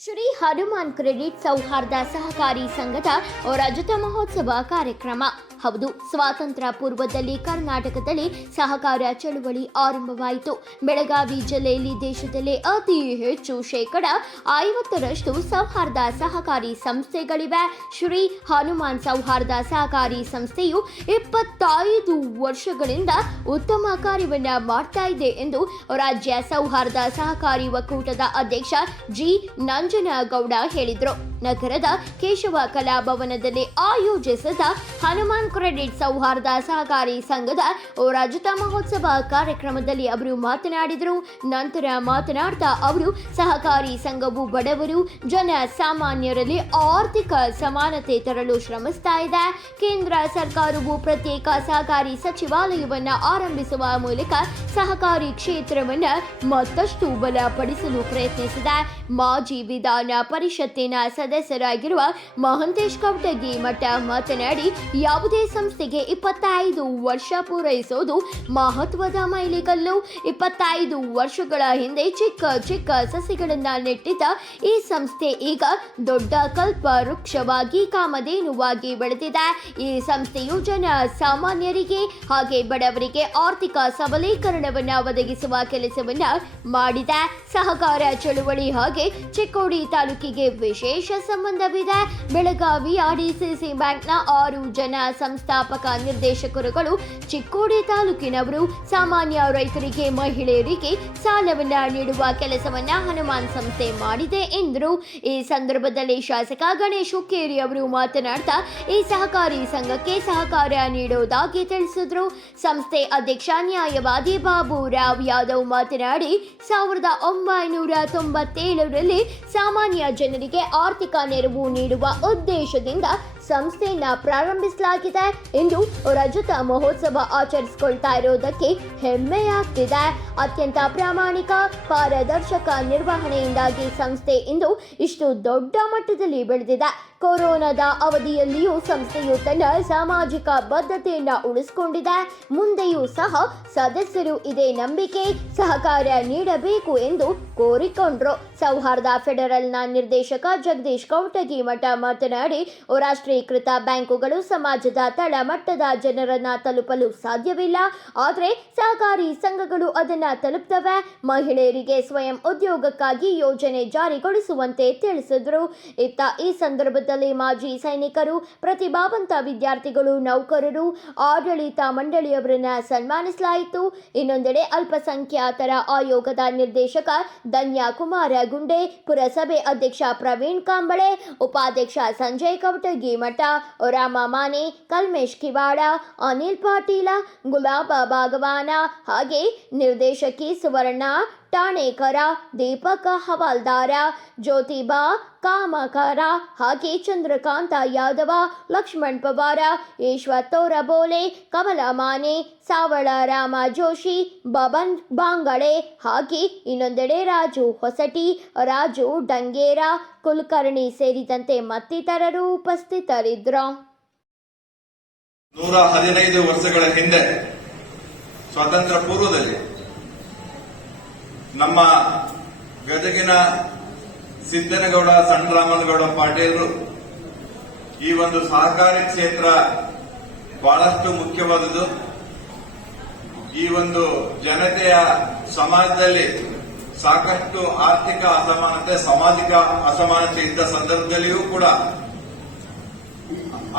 Shri Hanuman credit ಸೌಹಾರ್ದ ಸಹಕಾರಿ ಸಂಘದ ರಜತ ಮಹೋತ್ಸವ ಕಾರ್ಯಕ್ರಮ. ಹೌದು, ಸ್ವಾತಂತ್ರ್ಯ ಪೂರ್ವದಲ್ಲಿ ಕರ್ನಾಟಕದಲ್ಲಿ ಸಹಕಾರ ಚಳುವಳಿ ಆರಂಭವಾಯಿತು. ಬೆಳಗಾವಿ ಜಿಲ್ಲೆಯಲ್ಲಿ ದೇಶದಲ್ಲೇ ಅತಿ ಹೆಚ್ಚು ಶೇಕಡ 50ರಷ್ಟು ಸೌಹಾರ್ದ ಸಹಕಾರಿ ಸಂಸ್ಥೆಗಳಿವೆ. ಶ್ರೀ ಹನುಮಾನ್ ಸೌಹಾರ್ದ ಸಹಕಾರಿ ಸಂಸ್ಥೆಯು 25 ವರ್ಷಗಳಿಂದ ಉತ್ತಮ ಕಾರ್ಯವನ್ನ ಮಾಡ್ತಾ ಇದೆ ಎಂದು ರಾಜ್ಯ ಸೌಹಾರ್ದ ಸಹಕಾರಿ ಒಕ್ಕೂಟದ ಅಧ್ಯಕ್ಷ ಜಿ ನಂಜನಗೌಡ ಹೇಳಿದರು. ನಗರದ ಕೇಶವ ಕಲಾಭವನದಲ್ಲಿ ಆಯೋಜಿಸಿದ ಹನುಮಾನ್ ಕ್ರೆಡಿಟ್ ಸೌಹಾರ್ದ ಸಹಕಾರಿ ಸಂಘದ ರಜತ ಮಹೋತ್ಸವ ಕಾರ್ಯಕ್ರಮದಲ್ಲಿ ಅವರು ಮಾತನಾಡಿದರು. ನಂತರ ಮಾತನಾಡ್ತಾ ಅವರು, ಸಹಕಾರಿ ಸಂಘವು ಬಡವರು, ಜನ ಸಾಮಾನ್ಯರಲ್ಲಿ ಆರ್ಥಿಕ ಸಮಾನತೆ ತರಲು ಶ್ರಮಿಸ್ತಾ ಇದೆ. ಕೇಂದ್ರ ಸರ್ಕಾರವು ಪ್ರತ್ಯೇಕ ಸಹಕಾರಿ ಸಚಿವಾಲಯವನ್ನ ಆರಂಭಿಸುವ ಮೂಲಕ ಸಹಕಾರಿ ಕ್ಷೇತ್ರವನ್ನ ಮತ್ತಷ್ಟು ಬಲಪಡಿಸಲು ಪ್ರಯತ್ನಿಸಿದೆ. ಮಾಜಿ ವಿಧಾನ ಪರಿಷತ್ತಿನ ಸದಸ್ಯರಾಗಿರುವ ಮಹಂತೇಶ್ ಕವಟಗಿ ಮಠ ಮಾತನಾಡಿ, ಯಾವುದೇ ಸಂಸ್ಥೆಗೆ 25 ವರ್ಷ ಪೂರೈಸೋದು ಮಹತ್ವದ ಮೈಲಿಗಲ್ಲು. 25 ವರ್ಷಗಳ ಹಿಂದೆ ಚಿಕ್ಕ ಚಿಕ್ಕ ಸಸಿಗಳನ್ನ ನೆಟ್ಟಿದ್ದ ಈ ಸಂಸ್ಥೆ ಈಗ ದೊಡ್ಡ ಕಲ್ಪ ವೃಕ್ಷವಾಗಿ ಕಾಮಧೇನುವಾಗಿ ಬೆಳೆದಿದೆ. ಈ ಸಂಸ್ಥೆಯು ಜನ ಸಾಮಾನ್ಯರಿಗೆ ಹಾಗೆ ಬಡವರಿಗೆ ಆರ್ಥಿಕ ಸಬಲೀಕರಣವನ್ನ ಒದಗಿಸುವ ಕೆಲಸವನ್ನ ಮಾಡಿದೆ. ಸಹಕಾರ ಚಳುವಳಿ ಹಾಗೆ ಚಿಕ್ಕೋಡಿ ತಾಲೂಕಿಗೆ ವಿಶೇಷ ಸಂಬಂಧವಿದೆ. ಬೆಳಗಾವಿಯ ಡಿಸಿಸಿ ಬ್ಯಾಂಕ್ನ 6 ಜನ ಸಂಸ್ಥಾಪಕ ನಿರ್ದೇಶಕರುಗಳು ಚಿಕ್ಕೋಡಿ ತಾಲೂಕಿನವರು. ಸಾಮಾನ್ಯ ರೈತರಿಗೆ, ಮಹಿಳೆಯರಿಗೆ ಸಾಲವನ್ನ ನೀಡುವ ಕೆಲಸವನ್ನ ಹನುಮಾನ್ ಸಂಸ್ಥೆ ಮಾಡಿದೆ ಎಂದರು. ಈ ಸಂದರ್ಭದಲ್ಲಿ ಶಾಸಕ ಗಣೇಶ್ ಹುಕ್ಕೇರಿ ಅವರು ಮಾತನಾಡ್ತಾ ಈ ಸಹಕಾರಿ ಸಂಘಕ್ಕೆ ಸಹಕಾರ ನೀಡುವುದಾಗಿ ತಿಳಿಸಿದರು. ಸಂಸ್ಥೆ ಅಧ್ಯಕ್ಷ ನ್ಯಾಯವಾದಿ ಬಾಬುರಾವ್ ಯಾದವ್ ಮಾತನಾಡಿ, 1997ರಲ್ಲಿ ಸಾಮಾನ್ಯ ಜನರಿಗೆ ಆರ್ಥಿಕ ನೆರವು ನೀಡುವ ಉದ್ದೇಶದಿಂದ ಸಂಸ್ಥೆಯನ್ನ ಪ್ರಾರಂಭಿಸಲಾಗಿದೆ ಎಂದು ರಜತ ಮಹೋತ್ಸವ ಆಚರಿಸಿಕೊಳ್ತಾ ಇರೋದಕ್ಕೆ ಹೆಮ್ಮೆಯಾಗ್ತಿದೆ. ಅತ್ಯಂತ ಪ್ರಾಮಾಣಿಕ, ಪಾರದರ್ಶಕ ನಿರ್ವಹಣೆಯಿಂದಾಗಿ ಸಂಸ್ಥೆ ಇಂದು ಇಷ್ಟು ದೊಡ್ಡ ಮಟ್ಟದಲ್ಲಿ ಬೆಳೆದಿದೆ. ಕೊರೋನಾದ ಅವಧಿಯಲ್ಲಿಯೂ ಸಂಸ್ಥೆಯು ತನ್ನ ಸಾಮಾಜಿಕ ಬದ್ಧತೆಯನ್ನ ಉಳಿಸಿಕೊಂಡಿದೆ. ಮುಂದೆಯೂ ಸಹ ಸದಸ್ಯರು ಇದೇ ನಂಬಿಕೆ, ಸಹಕಾರ ನೀಡಬೇಕು ಎಂದು ಕೋರಿಕೊಂಡ್ರು. ಸೌಹಾರ್ದ ಫೆಡರಲ್ನ ನಿರ್ದೇಶಕ ಜಗದೀಶ್ ಕವಟಗಿ ಮಠ ಮಾತನಾಡಿ, ರಾಷ್ಟ್ರೀಕೃತ ಬ್ಯಾಂಕುಗಳು ಸಮಾಜದ ತಳಮಟ್ಟದ ಜನರನ್ನ ತಲುಪಲು ಸಾಧ್ಯವಿಲ್ಲ, ಆದರೆ ಸಹಕಾರಿ ಸಂಘಗಳು ಅದನ್ನ ತಲುಪ್ತವೆ. ಮಹಿಳೆಯರಿಗೆ ಸ್ವಯಂ ಉದ್ಯೋಗಕ್ಕಾಗಿ ಯೋಜನೆ ಜಾರಿಗೊಳಿಸುವಂತೆ ತಿಳಿಸಿದರು. ಇತ್ತ ಈ ಸಂದರ್ಭದಲ್ಲಿ ಮಾಜಿ ಸೈನಿಕರು, ಪ್ರತಿಭಾವಂತ ವಿದ್ಯಾರ್ಥಿಗಳು, ನೌಕರರು, ಆಡಳಿತ ಮಂಡಳಿಯವರನ್ನ ಸನ್ಮಾನಿಸಲಾಯಿತು. ಇನ್ನೊಂದೆಡೆ ಅಲ್ಪಸಂಖ್ಯಾತರ ಆಯೋಗದ ನಿರ್ದೇಶಕ ಧನ್ಯಕುಮಾರ ಗುಂಡೆ, ಪುರಸಭೆ ಅಧ್ಯಕ್ಷ ಪ್ರವೀಣ್ ಕಾಂಬಳೆ, ಉಪಾಧ್ಯಕ್ಷ ಸಂಜಯ್ ಕವಟಗಿ ಮಠ, ರಾಮ ಮಾನೆ, ಕಲ್ಮೇಶ್ ಕಿವಾಡ, ಅನಿಲ್ ಪಾಟೀಲ, ಗುಲಾಬ ಭಾಗವಾನ ಹಾಗೆ ನಿರ್ದೇಶಕಿ ಸುವರ್ಣ ಠಾಣೇಕರ, ದೀಪಕ್ ಹವಾಲ್ದಾರ, ಜ್ಯೋತಿಬಾ ಕಾಮಕರ ಹಾಗೆ ಚಂದ್ರಕಾಂತ ಯಾದವ, ಲಕ್ಷ್ಮಣ್ ಪವಾರ, ಈಶ್ವರ್ ತೋರಬೋಲೆ, ಕಮಲ ಮಾನೆ, ಸಾವಳ ರಾಮ ಜೋಶಿ, ಬಬನ್ ಬಾಂಗಳೆ ಹಾಗೆ ಇನ್ನೊಂದೆಡೆ ರಾಜು ಹೊಸಟಿ, ರಾಜು ಡಂಗೇರ, ಕುಲಕರ್ಣಿ ಸೇರಿದಂತೆ ಮತ್ತಿತರರು ಉಪಸ್ಥಿತರಿದ್ದರು. 115 ವರ್ಷಗಳ ಹಿಂದೆ ಸ್ವಾತಂತ್ರ್ಯ ಪೂರ್ವದಲ್ಲಿ ನಮ್ಮ ಗದಗಿನ ಸಿದ್ದನಗೌಡ ಸಣ್ಣರಾಮನಗೌಡ ಪಾಟೀಲರು ಈ ಒಂದು ಸಹಕಾರಿ ಕ್ಷೇತ್ರ ಬಹಳಷ್ಟು ಮುಖ್ಯವಾದುದು. ಈ ಒಂದು ಜನತೆಯ ಸಮಾಜದಲ್ಲಿ ಸಾಕಷ್ಟು ಆರ್ಥಿಕ ಅಸಮಾನತೆ, ಸಾಮಾಜಿಕ ಅಸಮಾನತೆ ಇದ್ದ ಸಂದರ್ಭದಲ್ಲಿಯೂ ಕೂಡ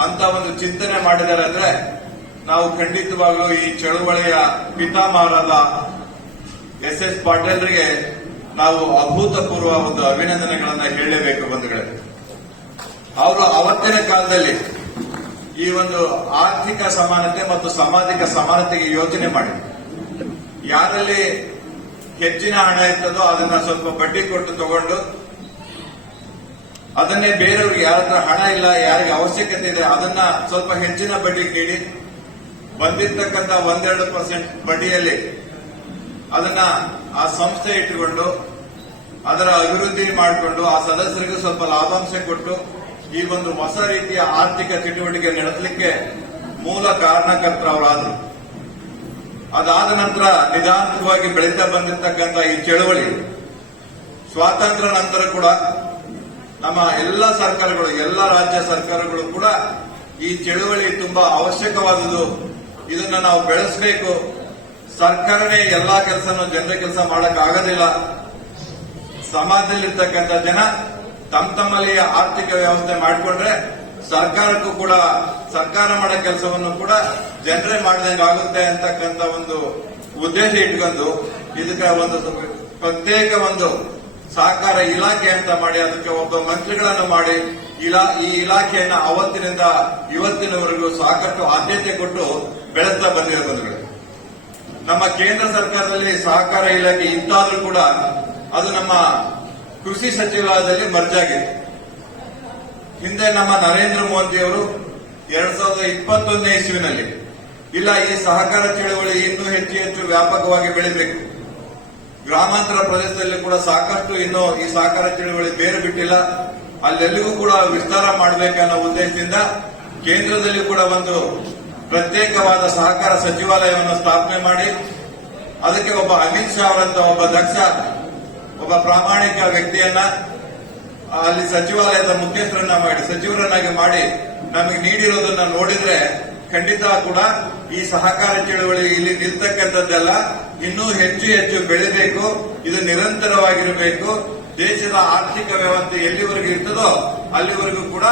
ಅಂತ ಒಂದು ಚಿಂತನೆ ಮಾಡಿದ್ದಾರೆ ಅಂದ್ರೆ ನಾವು ಖಂಡಿತವಾಗಲೂ ಈ ಚಳುವಳಿಯ ಪಿತಾಮಹರಾದ ಎಸ್ ಪಾಟೀಲ್ರಿಗೆ ನಾವು ಅಭೂತಪೂರ್ವ ಒಂದು ಅಭಿನಂದನೆಗಳನ್ನ ಹೇಳಲೇಬೇಕು ಬಂಧುಗಳೇ. ಅವರು ಅವತ್ತಿನ ಕಾಲದಲ್ಲಿ ಈ ಒಂದು ಆರ್ಥಿಕ ಸಮಾನತೆ ಮತ್ತು ಸಾಮಾಜಿಕ ಸಮಾನತೆಗೆ ಯೋಚನೆ ಮಾಡಿ, ಯಾರಲ್ಲಿ ಹೆಚ್ಚಿನ ಹಣ ಇರ್ತದೋ ಅದನ್ನ ಸ್ವಲ್ಪ ಬಡ್ಡಿ ಕೊಟ್ಟು ತಗೊಂಡು ಅದನ್ನೇ ಬೇರೆಯವ್ರಿಗೆ ಯಾರ ಹತ್ರ ಹಣ ಇಲ್ಲ, ಯಾರಿಗೆ ಅವಶ್ಯಕತೆ ಇದೆ ಅದನ್ನ ಸ್ವಲ್ಪ ಹೆಚ್ಚಿನ ಬಡ್ಡಿ ಕೇಳಿ ಬಂದಿರ್ತಕ್ಕಂಥ 1-2% ಬಡ್ಡಿಯಲ್ಲಿ ಅದನ್ನ ಆ ಸಂಸ್ಥೆ ಇಟ್ಟುಕೊಂಡು ಅದರ ಅಭಿವೃದ್ಧಿ ಮಾಡಿಕೊಂಡು ಆ ಸದಸ್ಯರಿಗೂ ಸ್ವಲ್ಪ ಲಾಭಾಂಶ ಕೊಟ್ಟು ಈ ಒಂದು ಹೊಸ ರೀತಿಯ ಆರ್ಥಿಕ ಚಟುವಟಿಕೆ ನಡೆಸಲಿಕ್ಕೆ ಮೂಲ ಕಾರಣಕರ್ತರವರಾದರು. ಅದಾದ ನಂತರ ನಿಧಾನವಾಗಿ ಬೆಳೀತಾ ಬಂದಿರತಕ್ಕಂಥ ಈ ಚಳವಳಿ ಸ್ವಾತಂತ್ರ್ಯ ನಂತರ ಕೂಡ ನಮ್ಮ ಎಲ್ಲ ಸರ್ಕಾರಗಳು, ಎಲ್ಲ ರಾಜ್ಯ ಸರ್ಕಾರಗಳು ಕೂಡ ಈ ಚಳುವಳಿ ತುಂಬಾ ಅವಶ್ಯಕವಾದುದು. ಇದನ್ನ ನಾವು ಬೆಳೆಸಬೇಕು. ಸರ್ಕಾರನೇ ಎಲ್ಲಾ ಕೆಲಸನೂ ಜನರ ಕೆಲಸ ಮಾಡಕ್ ಆಗೋದಿಲ್ಲ. ಸಮಾಜದಲ್ಲಿರ್ತಕ್ಕಂಥ ಜನ ತಮ್ಮಲ್ಲಿ ಆರ್ಥಿಕ ವ್ಯವಸ್ಥೆ ಮಾಡಿಕೊಂಡ್ರೆ ಸರ್ಕಾರಕ್ಕೂ ಕೂಡ, ಸರ್ಕಾರ ಮಾಡೋ ಕೆಲಸವನ್ನು ಕೂಡ ಜನರೇ ಮಾಡಿದಂಗೆ ಆಗುತ್ತೆ ಅಂತಕ್ಕಂಥ ಒಂದು ಉದ್ದೇಶ ಇಟ್ಕೊಂಡು ಇದಕ್ಕೆ ಒಂದು ಪ್ರತ್ಯೇಕ ಒಂದು ಸಹಕಾರ ಇಲಾಖೆ ಅಂತ ಮಾಡಿ ಅದಕ್ಕೆ ಒಬ್ಬ ಮಂತ್ರಿಗಳನ್ನು ಮಾಡಿ ಈ ಇಲಾಖೆಯನ್ನ ಅವತ್ತಿನಿಂದ ಇವತ್ತಿನವರೆಗೂ ಸಾಕಷ್ಟು ಆದ್ಯತೆ ಕೊಟ್ಟು ಬೆಳೆಸ್ತಾ ಬಂದಿರೋದು. ನಮ್ಮ ಕೇಂದ್ರ ಸರ್ಕಾರದಲ್ಲಿ ಸಹಕಾರ ಇಲಾಖೆ ಇತ್ತಾದ್ರೂ ಕೂಡ ಅದು ನಮ್ಮ ಕೃಷಿ ಸಚಿವಾಲಯದಲ್ಲಿ ಮರ್ಜ್ ಆಗಿದೆ. ಹಿಂದೆ ನಮ್ಮ ನರೇಂದ್ರ ಮೋದಿ ಅವರು 2021ನೇ ಇಸ್ವಿನಲ್ಲಿ ಇಲ್ಲ, ಈ ಸಹಕಾರ ಚಳವಳಿ ಇನ್ನೂ ಹೆಚ್ಚು ಹೆಚ್ಚು ವ್ಯಾಪಕವಾಗಿ ಬೆಳಿಬೇಕು, ಗ್ರಾಮಾಂತರ ಪ್ರದೇಶದಲ್ಲಿ ಕೂಡ ಸಾಕಷ್ಟು ಇನ್ನೂ ಈ ಸಹಕಾರ ಚಳವಳಿ ಬೇರು ಬಿಟ್ಟಿಲ್ಲ, ಅಲ್ಲೆಲ್ಲಿಗೂ ಕೂಡ ವಿಸ್ತಾರ ಮಾಡಬೇಕನ್ನೋ ಉದ್ದೇಶದಿಂದ ಕೇಂದ್ರದಲ್ಲಿ ಕೂಡ ಒಂದು ಪ್ರತ್ಯೇಕವಾದ ಸಹಕಾರ ಸಚಿವಾಲಯವನ್ನು ಸ್ಥಾಪನೆ ಮಾಡಿ ಅದಕ್ಕೆ ಒಬ್ಬ ಅಮಿತ್ ಶಾ ಅವರಂತ ಒಬ್ಬ ದಕ್ಷ, ಒಬ್ಬ ಪ್ರಾಮಾಣಿಕ ವ್ಯಕ್ತಿಯನ್ನ ಅಲ್ಲಿ ಸಚಿವಾಲಯದ ಸಚಿವರನ್ನಾಗಿ ಮಾಡಿ ನಮಗೆ ನೀಡಿರೋದನ್ನ ನೋಡಿದ್ರೆ ಖಂಡಿತ ಕೂಡ ಈ ಸಹಕಾರ ಚಳವಳಿ ಇಲ್ಲಿ ನಿಲ್ತಕ್ಕಂಥದ್ದೆಲ್ಲ ಇನ್ನೂ ಹೆಚ್ಚು ಹೆಚ್ಚು ಬೆಳಿಬೇಕು, ಇದು ನಿರಂತರವಾಗಿರಬೇಕು. ದೇಶದ ಆರ್ಥಿಕ ವ್ಯವಸ್ಥೆ ಎಲ್ಲಿವರೆಗೂ ಇರ್ತದೋ ಅಲ್ಲಿವರೆಗೂ ಕೂಡ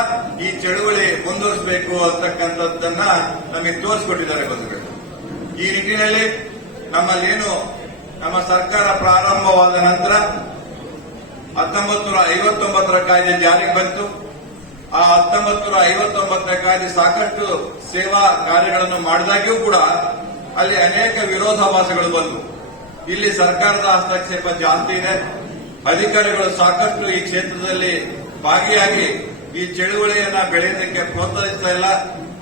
ಈ ಚಳುವಳಿ ಮುಂದುವರಿಸಬೇಕು ಅಂತಕ್ಕಂಥದ್ದನ್ನ ನಮಗೆ ತೋರಿಸಿಕೊಟ್ಟಿದ್ದಾರೆ ಬಂಧುಗಳು. ಈ ನಿಟ್ಟಿನಲ್ಲಿ ನಮ್ಮಲ್ಲೇನು ನಮ್ಮ ಸರ್ಕಾರ ಪ್ರಾರಂಭವಾದ ನಂತರ 1959ರ ಕಾಯ್ದೆ ಜಾರಿಗೆ ಬಂತು. ಆ 1959ರ ಕಾಯ್ದೆ ಸಾಕಷ್ಟು ಸೇವಾ ಕಾರ್ಯಗಳನ್ನು ಮಾಡಿದಾಗ್ಯೂ ಕೂಡ ಅಲ್ಲಿ ಅನೇಕ ವಿರೋಧಾಭಾಸಗಳು ಬಂತು. ಇಲ್ಲಿ ಸರ್ಕಾರದ ಹಸ್ತಕ್ಷೇಪ ಜಾಸ್ತಿ ಇದೆ, ಅಧಿಕಾರಿಗಳು ಸಾಕಷ್ಟು ಈ ಕ್ಷೇತ್ರದಲ್ಲಿ ಭಾಗಿಯಾಗಿ ಈ ಚಳುವಳಿಯನ್ನ ಬೆಳೆಯೋದಕ್ಕೆ ಪ್ರೋತ್ಸಾಹಿಸ್ತಾ ಇಲ್ಲ.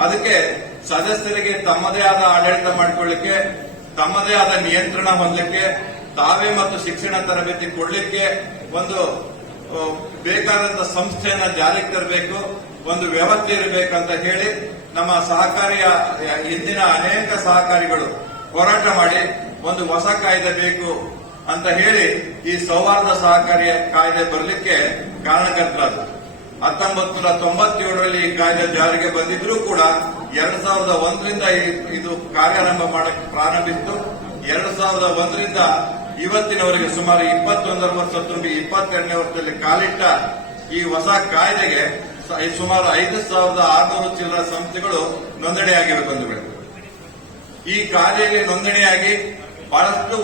ಅದಕ್ಕೆ ಸದಸ್ಯರಿಗೆ ತಮ್ಮದೇ ಆದ ಆಡಳಿತ ಮಾಡಿಕೊಳ್ಳಿಕ್ಕೆ, ತಮ್ಮದೇ ಆದ ನಿಯಂತ್ರಣ ಹೊಂದಲಿಕ್ಕೆ, ತಾವೇ ಮತ್ತು ಶಿಕ್ಷಣ ತರಬೇತಿ ಕೊಡಲಿಕ್ಕೆ ಒಂದು ಬೇಕಾದಂತ ಸಂಸ್ಥೆಯನ್ನ ಜಾರಿಗೆ ತರಬೇಕು, ಒಂದು ವ್ಯವಸ್ಥೆ ಇರಬೇಕು ಅಂತ ಹೇಳಿ ನಮ್ಮ ಸಹಕಾರಿಯ ಹಿಂದಿನ ಅನೇಕ ಸಹಕಾರಿಗಳು ಹೋರಾಟ ಮಾಡಿ ಒಂದು ಹೊಸ ಕಾಯ್ದೆ ಬೇಕು ಅಂತ ಹೇಳಿ ಈ ಸೌಹಾರ್ದ ಸಹಕಾರಿ ಕಾಯ್ದೆ ಬರಲಿಕ್ಕೆ ಕಾರಣಕರ್ತರಾದರು. 1997ರಲ್ಲಿ ಈ ಕಾಯ್ದೆ ಜಾರಿಗೆ ಬಂದಿದ್ರೂ ಕೂಡ 2001ರಿಂದ ಇದು ಕಾರ್ಯಾರಂಭ ಮಾಡಕ್ಕೆ ಪ್ರಾರಂಭಿಸಿತು. 2001ರಿಂದ ಇವತ್ತಿನವರೆಗೆ ಸುಮಾರು 21 ವರ್ಷ ತುಂಬಿ 22ನೇ ವರ್ಷದಲ್ಲಿ ಕಾಲಿಟ್ಟ ಈ ಹೊಸ ಕಾಯ್ದೆಗೆ ಸುಮಾರು 5,600 ಚಿಲ್ಲರ ಸಂಸ್ಥೆಗಳು ನೋಂದಣಿಯಾಗಿವೆ ಬಂಧುಗಳು. ಈ ಕಾಯ್ದೆಯಲ್ಲಿ ನೋಂದಣಿಯಾಗಿ ಬಹಳಷ್ಟು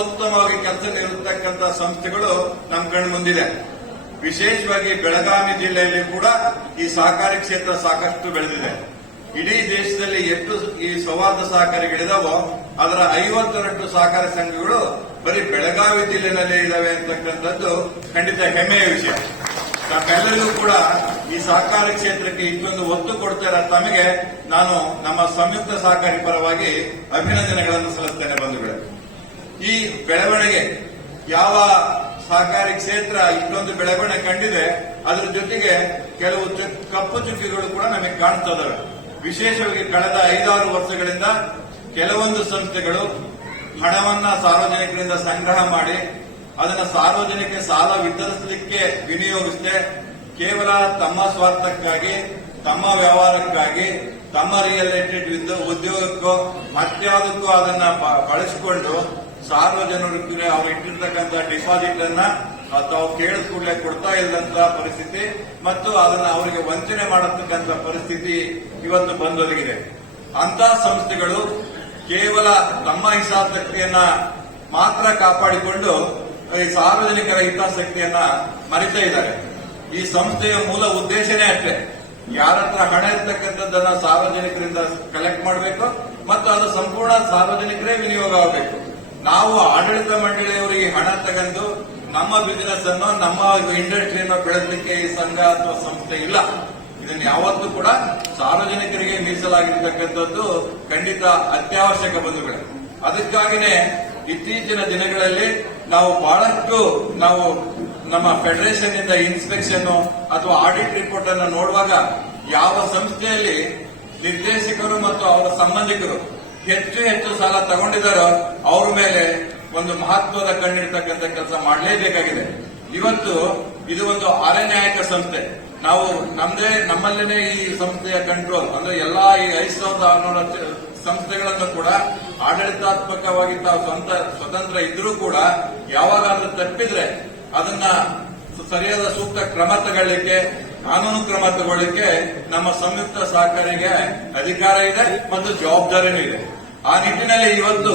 ಉತ್ತಮವಾಗಿ ಕೆಲಸ ನಿರ್ವಹಿಸತಕ್ಕಂಥ ಸಂಸ್ಥೆಗಳು ನಮ್ಮ ಕಣ್ಣು ಮುಂದಿದೆ. ವಿಶೇಷವಾಗಿ ಬೆಳಗಾವಿ ಜಿಲ್ಲೆಯಲ್ಲಿ ಕೂಡ ಈ ಸಹಕಾರಿ ಕ್ಷೇತ್ರ ಸಾಕಷ್ಟು ಬೆಳೆದಿದೆ. ಇಡೀ ದೇಶದಲ್ಲಿ ಎಷ್ಟು ಈ ಸೌಹಾರ್ದ ಸಹಕಾರಿಗಳಿದಾವೋ ಅದರ 50ರಷ್ಟು ಸಹಕಾರಿ ಸಂಘಗಳು ಬರೀ ಬೆಳಗಾವಿ ಜಿಲ್ಲೆನಲ್ಲೇ ಇದಾವೆ ಅಂತಕ್ಕಂಥದ್ದು ಖಂಡಿತ ಹೆಮ್ಮೆಯ ವಿಷಯ. ನಮ್ಮೆಲ್ಲರಿಗೂ ಕೂಡ ಈ ಸಹಕಾರಿ ಕ್ಷೇತ್ರಕ್ಕೆ ಇಷ್ಟೊಂದು ಒತ್ತು ಕೊಡ್ತಾ ಇರೋ ತಮಗೆ ನಾನು ನಮ್ಮ ಸಂಯುಕ್ತ ಸಹಕಾರಿ ಪರವಾಗಿ ಅಭಿನಂದನೆಗಳನ್ನು ಸಲ್ಲಿಸ್ತೇನೆ ಬಂಧುಗಳೇ. ಈ ಬೆಳವಣಿಗೆ ಯಾವ ಸಹಕಾರಿ ಕ್ಷೇತ್ರ ಇಷ್ಟೊಂದು ಬೆಳವಣಿಗೆ ಕಂಡಿದೆ, ಅದರ ಜೊತೆಗೆ ಕೆಲವು ಕಪ್ಪು ಚುಕ್ಕಿಗಳು ಕೂಡ ನಮಗೆ ಕಾಣ್ತಾ ಇದಾವೆ. ವಿಶೇಷವಾಗಿ ಕಳೆದ 5-6 ವರ್ಷಗಳಿಂದ ಕೆಲವೊಂದು ಸಂಸ್ಥೆಗಳು ಹಣವನ್ನ ಸಾರ್ವಜನಿಕರಿಂದ ಸಂಗ್ರಹ ಮಾಡಿ ಅದನ್ನ ಸಾರ್ವಜನಿಕ ಸಾಲ ವಿತರಿಸಲಿಕ್ಕೆ ವಿನಿಯೋಗಿಸದೆ ಕೇವಲ ತಮ್ಮ ಸ್ವಾರ್ಥಕ್ಕಾಗಿ, ತಮ್ಮ ವ್ಯವಹಾರಕ್ಕಾಗಿ, ತಮ್ಮ ರಿಯಲ್ ಎಸ್ಟೇಟ್ ಉದ್ಯೋಗಕ್ಕೋ ಮತ್ಯಾವುದಕ್ಕೂ ಅದನ್ನ ಬಳಸಿಕೊಂಡು ಸಾರ್ವಜನಿಕರಿಗೆ ಅವರು ಇಟ್ಟಿರ್ತಕ್ಕಂಥ ಡಿಪಾಸಿಟ್ ಅನ್ನ ತಾವು ಕೇಳಿದ ಕೂಡಲೇ ಕೊಡ್ತಾ ಇಲ್ಲದಂತ ಪರಿಸ್ಥಿತಿ ಮತ್ತು ಅದನ್ನ ಅವರಿಗೆ ವಂಚನೆ ಮಾಡತಕ್ಕಂಥ ಪರಿಸ್ಥಿತಿ ಇವತ್ತು ಬಂದೊದಗಿದೆ. ಅಂತ ಸಂಸ್ಥೆಗಳು ಕೇವಲ ತಮ್ಮ ಹಿತಾಸಕ್ತಿಯನ್ನ ಮಾತ್ರ ಕಾಪಾಡಿಕೊಂಡು ಈ ಸಾರ್ವಜನಿಕರ ಹಿತಾಸಕ್ತಿಯನ್ನ ಮರಿತಾ ಇದ್ದಾರೆ. ಈ ಸಂಸ್ಥೆಯ ಮೂಲ ಉದ್ದೇಶನೇ ಅಷ್ಟೇ, ಯಾರ ಹತ್ರ ಹಣ ಇರ್ತಕ್ಕಂಥದ್ದನ್ನ ಸಾರ್ವಜನಿಕರಿಂದ ಕಲೆಕ್ಟ್ ಮಾಡಬೇಕು ಮತ್ತು ಅದು ಸಂಪೂರ್ಣ ಸಾರ್ವಜನಿಕರೇ ವಿನಿಯೋಗ ಆಗಬೇಕು. ನಾವು ಆಡಳಿತ ಮಂಡಳಿಯವರಿಗೆ ಹಣ ತಗೊಂಡು ನಮ್ಮ ಬಿಸಿನೆಸ್ ಅನ್ನು, ನಮ್ಮ ಇಂಡಸ್ಟ್ರಿಯನ್ನು ಬೆಳೆಸಲಿಕ್ಕೆ ಈ ಸಂಘ ಅಥವಾ ಸಂಸ್ಥೆ ಇಲ್ಲ. ಇದನ್ನು ಯಾವತ್ತೂ ಕೂಡ ಸಾರ್ವಜನಿಕರಿಗೆ ಮೀಸಲಾಗಿರ್ತಕ್ಕಂಥದ್ದು ಖಂಡಿತ ಅತ್ಯವಶ್ಯಕ ಬಂಧುಗಳು. ಅದಕ್ಕಾಗಿನೇ ಇತ್ತೀಚಿನ ದಿನಗಳಲ್ಲಿ ನಾವು ಬಹಳಷ್ಟು ನಮ್ಮ ಫೆಡರೇಷನ್ ಇಂದ ಇನ್ಸ್ಪೆಕ್ಷನ್ ಅಥವಾ ಆಡಿಟ್ ರಿಪೋರ್ಟ್ ಅನ್ನು ನೋಡುವಾಗ ಯಾವ ಸಂಸ್ಥೆಯಲ್ಲಿ ನಿರ್ದೇಶಕರು ಮತ್ತು ಅವರ ಸಂಬಂಧಿಕರು ಹೆಚ್ಚು ಹೆಚ್ಚು ಸಾಲ ತಗೊಂಡಿದ್ದಾರೋ ಅವ್ರ ಮೇಲೆ ಒಂದು ಮಹತ್ವದ ಕಣ್ಣಿಡ್ತಕ್ಕಂಥ ಕೆಲಸ ಮಾಡಲೇಬೇಕಾಗಿದೆ. ಇವತ್ತು ಇದು ಒಂದು ಅರೆನ್ಯಾಯಿಕ ಸಂಸ್ಥೆ. ನಾವು ನಮ್ಮಲ್ಲೇನೆ ಈ ಸಂಸ್ಥೆಯ ಕಂಟ್ರೋಲ್ ಅಂದ್ರೆ ಎಲ್ಲಾ ಈ 5600 ಸಂಸ್ಥೆಗಳನ್ನು ಕೂಡ ಆಡಳಿತಾತ್ಮಕವಾಗಿ ತಾವು ಸ್ವತಂತ್ರ ಇದ್ರೂ ಕೂಡ ಯಾವಾಗಾದ್ರೂ ತಪ್ಪಿದ್ರೆ ಅದನ್ನ ಸರಿಯಾದ ಸೂಕ್ತ ಕ್ರಮ ತಗೊಳ್ಳಿಕ್ಕೆ, ಕಾನೂನು ಕ್ರಮ ತಗೊಳ್ಳಿಕ್ಕೆ ನಮ್ಮ ಸಂಯುಕ್ತ ಸಹಕಾರಿಗೆ ಅಧಿಕಾರ ಇದೆ ಮತ್ತು ಜವಾಬ್ದಾರಿನೂ ಇದೆ. ಆ ನಿಟ್ಟಿನಲ್ಲಿ ಇವತ್ತು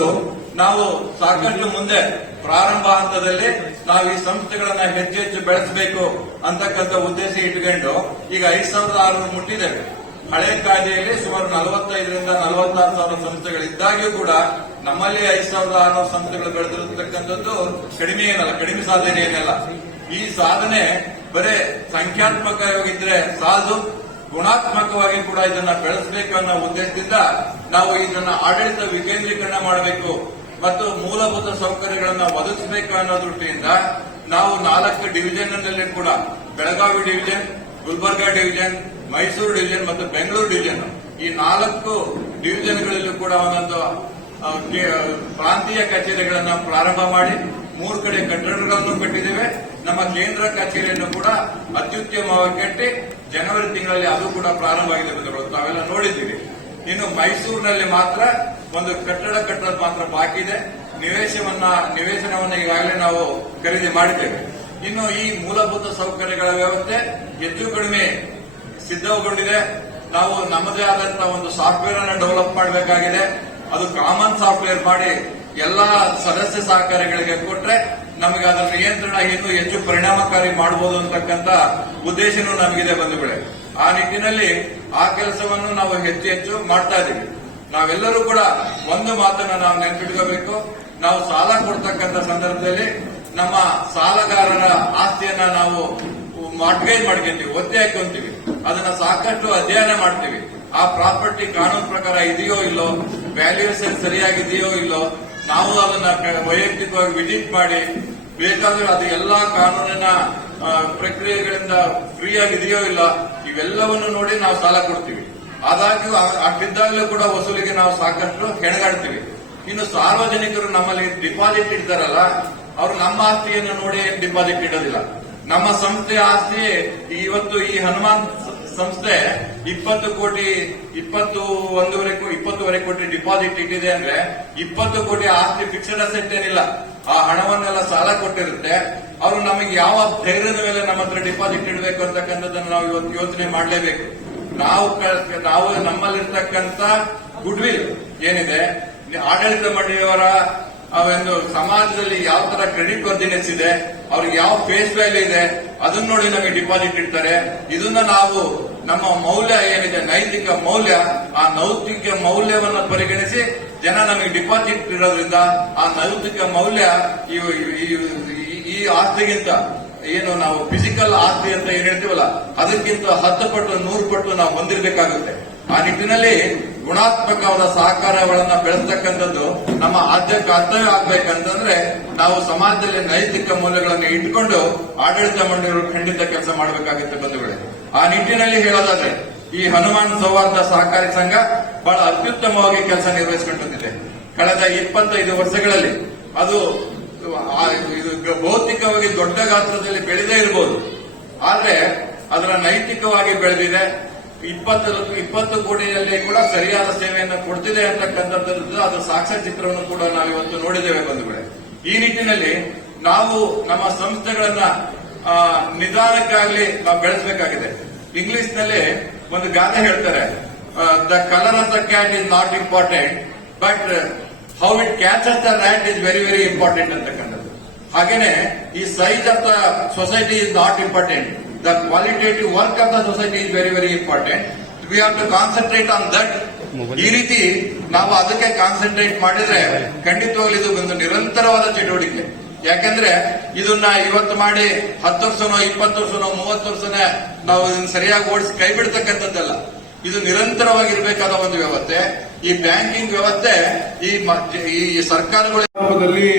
ನಾವು ಸಾಕಷ್ಟು ಮುಂದೆ ಪ್ರಾರಂಭ ಹಂತದಲ್ಲಿ ನಾವು ಈ ಸಂಸ್ಥೆಗಳನ್ನ ಹೆಚ್ಚು ಬೆಳೆಸಬೇಕು ಅಂತಕ್ಕಂಥ ಉದ್ದೇಶ ಇಟ್ಕೊಂಡು ಈಗ 5600 ಮುಟ್ಟಿದ್ದೇವೆ. ಹಳೆ ಕಾಯ್ದೆಯಲ್ಲಿ ಸುಮಾರು 45ರಿಂದ 46,000 ಸಂಸ್ಥೆಗಳಿದ್ದಾಗ್ಯೂ ಕೂಡ ನಮ್ಮಲ್ಲಿ 5,600 ಸಂಸ್ಥೆಗಳು ಬೆಳೆದಿರತಕ್ಕಂಥದ್ದು ಕಡಿಮೆ ಸಾಧನೆ ಏನಲ್ಲ. ಈ ಸಾಧನೆ ಬರೇ ಸಂಖ್ಯಾತ್ಮಕವಾಗಿದ್ರೆ ಸಾಲದು, ಗುಣಾತ್ಮಕವಾಗಿ ಕೂಡ ಇದನ್ನ ಬೆಳೆಸಬೇಕು ಅನ್ನೋ ಉದ್ದೇಶದಿಂದ ನಾವು ಇದನ್ನ ಆಡಳಿತ ವಿಕೇಂದ್ರೀಕರಣ ಮಾಡಬೇಕು ಮತ್ತು ಮೂಲಭೂತ ಸೌಕರ್ಯಗಳನ್ನ ಒದಗಿಸಬೇಕು ಅನ್ನೋ ದೃಷ್ಟಿಯಿಂದ ನಾವು 4 ಡಿವಿಷನ್ ನಲ್ಲಿ ಕೂಡ Belagavi division, Gulbarga division, Mysuru division ಮತ್ತು ಬೆಂಗಳೂರು ಡಿವಿಷನ್ ಈ 4 ಡಿವಿಷನ್ಗಳಲ್ಲೂ ಕೂಡ ಒಂದೊಂದು ಪ್ರಾಂತೀಯ ಕಚೇರಿಗಳನ್ನ ಪ್ರಾರಂಭ ಮಾಡಿ 3 ಕಡೆ ಕಟ್ಟಡಗಳನ್ನು ಕಟ್ಟಿದ್ದೇವೆ. ನಮ್ಮ ಕೇಂದ್ರ ಕಚೇರಿಯನ್ನು ಕೂಡ ಅತ್ಯುತ್ತಮವಾಗಿ ಕಟ್ಟಿ ಜನವರಿ ತಿಂಗಳಲ್ಲಿ ಅದು ಕೂಡ ಪ್ರಾರಂಭ ಆಗಿದೆ. ತಾವೆಲ್ಲ ನೋಡಿದ್ದೀವಿ. ಇನ್ನು ಮೈಸೂರಿನಲ್ಲಿ ಮಾತ್ರ ಒಂದು ಕಟ್ಟಡ ಕಟ್ಟೋದು ಮಾತ್ರ ಬಾಕಿ ಇದೆ. ನಿವೇಶನವನ್ನ ಈಗಾಗಲೇ ನಾವು ಖರೀದಿ ಮಾಡಿದ್ದೇವೆ. ಇನ್ನು ಈ ಮೂಲಭೂತ ಸೌಕರ್ಯಗಳ ವ್ಯವಸ್ಥೆ ಹೆಚ್ಚು ಕಡಿಮೆ ಸಿದ್ಧಗೊಂಡಿದೆ. ನಾವು ನಮ್ಮದೇ ಆದಂತಹ ಒಂದು ಸಾಫ್ಟ್ವೇರ್ ಅನ್ನು ಡೆವಲಪ್ ಮಾಡಬೇಕಾಗಿದೆ. ಅದು ಕಾಮನ್ ಸಾಫ್ಟ್ವೇರ್ ಮಾಡಿ ಎಲ್ಲಾ ಸದಸ್ಯ ಸಹಕಾರಿಗಳಿಗೆ ಕೊಟ್ರೆ ನಮಗೆ ಅದರ ನಿಯಂತ್ರಣ ಇನ್ನೂ ಹೆಚ್ಚು ಪರಿಣಾಮಕಾರಿ ಮಾಡಬಹುದು ಅಂತಕ್ಕಂಥ ಉದ್ದೇಶನೂ ನಮಗಿದೆ ಬಂಧುಗಳೇ. ಆ ನಿಟ್ಟಿನಲ್ಲಿ ಆ ಕೆಲಸವನ್ನು ನಾವು ಹೆಚ್ಚು ಮಾಡ್ತಾ ಇದ್ದೀವಿ. ನಾವೆಲ್ಲರೂ ಕೂಡ ಒಂದು ಮಾತನ್ನ ನಾವು ನೆನಪಿಟ್ಕೋಬೇಕು. ನಾವು ಸಾಲ ಕೊಡ್ತಕ್ಕಂಥ ಸಂದರ್ಭದಲ್ಲಿ ನಮ್ಮ ಸಾಲಗಾರರ ಆಸ್ತಿಯನ್ನ ನಾವು ಮಾರ್ಟ್ಗೇಜ್ ಮಾಡ್ಕೊಂತೀವಿ, ಒತ್ತೆ ಹಾಕೊಂತೀವಿ. ಅದನ್ನ ಸಾಕಷ್ಟು ಅಧ್ಯಯನ ಮಾಡ್ತೀವಿ. ಆ ಪ್ರಾಪರ್ಟಿ ಕಾನೂನು ಪ್ರಕಾರ ಇದೆಯೋ ಇಲ್ಲೋ, ವ್ಯಾಲ್ಯೂಯೇಷನ್ ಸರಿಯಾಗಿದೆಯೋ ಇಲ್ಲೋ, ನಾವು ಅದನ್ನ ವೈಯಕ್ತಿಕವಾಗಿ ವಿಸಿಟ್ ಮಾಡಿ ಬೇಕಾದ್ರೆ ಅದು ಎಲ್ಲಾ ಕಾನೂನಿನ ಪ್ರಕ್ರಿಯೆಗಳಿಂದ ಫ್ರೀ ಆಗಿದೆಯೋ ಇಲ್ಲ ಇವೆಲ್ಲವನ್ನು ನೋಡಿ ನಾವು ಸಾಲ ಕೊಡ್ತೀವಿ. ಆದಾಗ್ಯೂ ಅಷ್ಟಿದ್ದಾಗಲೂ ಕೂಡ ವಸೂಲಿಗೆ ನಾವು ಸಾಕಷ್ಟು ಹೆಣಗಾಡ್ತೀವಿ. ಇನ್ನು ಸಾರ್ವಜನಿಕರು ನಮ್ಮಲ್ಲಿ ಡಿಪಾಸಿಟ್ ಇಡ್ತಾರಲ್ಲ, ಅವರು ನಮ್ಮ ಆಸ್ತಿಯನ್ನು ನೋಡಿ ಡಿಪಾಸಿಟ್ ಇಡೋದಿಲ್ಲ. ನಮ್ಮ ಸಂಸ್ಥೆಯ ಆಸ್ತಿ ಇವತ್ತು ಈ ಹನುಮಾನ್ ಸಂಸ್ಥೆ 21.5 ಕೋಟಿ ಡಿಪಾಸಿಟ್ ಇಟ್ಟಿದೆ ಅಂದ್ರೆ 20 ಕೋಟಿ ಆಸ್ತಿ ಫಿಕ್ಸ್ಡ್ ಅಸೆಟ್ ಏನಿಲ್ಲ. ಆ ಹಣವನ್ನೆಲ್ಲ ಸಾಲ ಕೊಟ್ಟಿರುತ್ತೆ. ಅವರು ನಮಗೆ ಯಾವ ಧೈರ್ಯದ ಮೇಲೆ ನಮ್ಮ ಹತ್ರ ಡಿಪಾಸಿಟ್ ಇಡಬೇಕು ಅಂತಕ್ಕಂಥದ್ದನ್ನು ನಾವು ಇವತ್ತು ಯೋಚನೆ ಮಾಡಲೇಬೇಕು. ನಾವು ನಮ್ಮಲ್ಲಿರ್ತಕ್ಕಂಥ ಗುಡ್ವಿಲ್ ಏನಿದೆ, ಆಡಳಿತ ಮಂಡಳಿಯವರ ಒಂದು ಸಮಾಜದಲ್ಲಿ ಯಾವ ತರ ಕ್ರೆಡಿಟ್ ವರ್ದಿನೆಸ್ ಇದೆ, ಅವ್ರಿಗೆ ಯಾವ ಫೇಸ್ ವ್ಯಾಲ್ಯೂ ಇದೆ, ಅದನ್ನ ನೋಡಿ ನಮಗೆ ಡಿಪಾಸಿಟ್ ಇಡ್ತಾರೆ. ಇದನ್ನ ನಾವು ನಮ್ಮ ಮೌಲ್ಯ ಏನಿದೆ, ನೈತಿಕ ಮೌಲ್ಯ, ಆ ನೈತಿಕ ಮೌಲ್ಯವನ್ನು ಪರಿಗಣಿಸಿ ಜನ ನಮಗೆ ಡಿಪಾಸಿಟ್ ಇರೋದ್ರಿಂದ ಆ ನೈತಿಕ ಮೌಲ್ಯ ಈ ಆಸ್ತಿಗಿಂತ ಏನು ನಾವು ಫಿಸಿಕಲ್ ಆಸ್ತಿ ಅಂತ ಏನ್ ಹೇಳ್ತೀವಲ್ಲ ಅದಕ್ಕಿಂತ 10 ಪಟ್ಟು 100 ಪಟ್ಟು ನಾವು ಹೊಂದಿರಬೇಕಾಗುತ್ತೆ. ಆ ನಿಟ್ಟಿನಲ್ಲಿ ಗುಣಾತ್ಮಕವಾದ ಸಹಕಾರಗಳನ್ನ ಬೆಳೆಸ್ತಕ್ಕಂಥದ್ದು ನಮ್ಮ ಆದ್ಯ ಕರ್ತವ್ಯ ಆಗ್ಬೇಕಂತಂದ್ರೆ ನಾವು ಸಮಾಜದಲ್ಲಿ ನೈತಿಕ ಮೌಲ್ಯಗಳನ್ನು ಇಟ್ಕೊಂಡು ಆಡಳಿತ ಮಂಡಳಿಯವರು ಖಂಡಿತ ಕೆಲಸ ಮಾಡಬೇಕಾಗುತ್ತೆ ಬಂಧುಗಳೇ. ಆ ನಿಟ್ಟಿನಲ್ಲಿ ಹೇಳೋದಾದ್ರೆ ಈ ಹನುಮಾನ್ ಸೌಹಾರ್ದ ಸಹಕಾರಿ ಸಂಘ ಬಹಳ ಅತ್ಯುತ್ತಮವಾಗಿ ಕೆಲಸ ನಿರ್ವಹಿಸಿಕೊಂಡು ಬಂದಿದೆ. ಕಳೆದ 25 ವರ್ಷಗಳಲ್ಲಿ ಅದು ಭೌತಿಕವಾಗಿ ದೊಡ್ಡ ಗಾತ್ರದಲ್ಲಿ ಬೆಳೆದೇ ಇರಬಹುದು, ಆದ್ರೆ ಅದರ ನೈತಿಕವಾಗಿ ಬೆಳೆದಿದೆ. 20 ಕೋಟಿಯಲ್ಲಿ ಕೂಡ ಸರಿಯಾದ ಸೇವೆಯನ್ನು ಕೊಡ್ತಿದೆ ಅಂತಕ್ಕಂಥದ್ದು ಅದರ ಸಾಕ್ಷ್ಯ ಚಿತ್ರವನ್ನು ಕೂಡ ನಾವು ಇವತ್ತು ನೋಡಿದ್ದೇವೆ ಬಂಧುಗಳೇ. ಈ ನಿಟ್ಟಿನಲ್ಲಿ ನಾವು ನಮ್ಮ ಸಂಸ್ಥೆಗಳನ್ನ ನಿಧಾನಕ್ಕಾಗ್ಲಿ ನಾವು ಬೆಳೆಸಬೇಕಾಗಿದೆ. ಇಂಗ್ಲಿಷ್ ನಲ್ಲಿ ಒಂದು ಗಾದೆ ಹೇಳ್ತಾರೆ, the colour of the cat is not important, but how it catches the rat is very very important ಅಂತಕ್ಕಂಥದ್ದು. ಹಾಗೇನೆ ಈ size of the society is not important, the qualitative work of the society is very very important. We have to concentrate on that. ಈ ರೀತಿ ನಾವು ಅದಕ್ಕೆ concentrate ಮಾಡಿದ್ರೆ ಖಂಡಿತವಾಗ್ಲೂ ಇದು ಒಂದು ನಿರಂತರವಾದ ಚಟುವಟಿಕೆ. ಯಾಕಂದ್ರೆ ಇದನ್ನ ಇವತ್ತು ಮಾಡಿ 10 ವರ್ಷನೋ 20 ವರ್ಷನೋ 30 ವರ್ಷನೇ ನಾವು ಇದನ್ನ ಸರಿಯಾಗಿ ಓಡಿಸಿ ಕೈ ಬಿಡ್ತಕ್ಕಂಥದ್ದಲ್ಲ. ಇದು ನಿರಂತರವಾಗಿರ್ಬೇಕಾದ ಒಂದು ವ್ಯವಸ್ಥೆ. ಈ ಬ್ಯಾಂಕಿಂಗ್ ವ್ಯವಸ್ಥೆ ಈ ಸರ್ಕಾರಗಳಲ್ಲಿ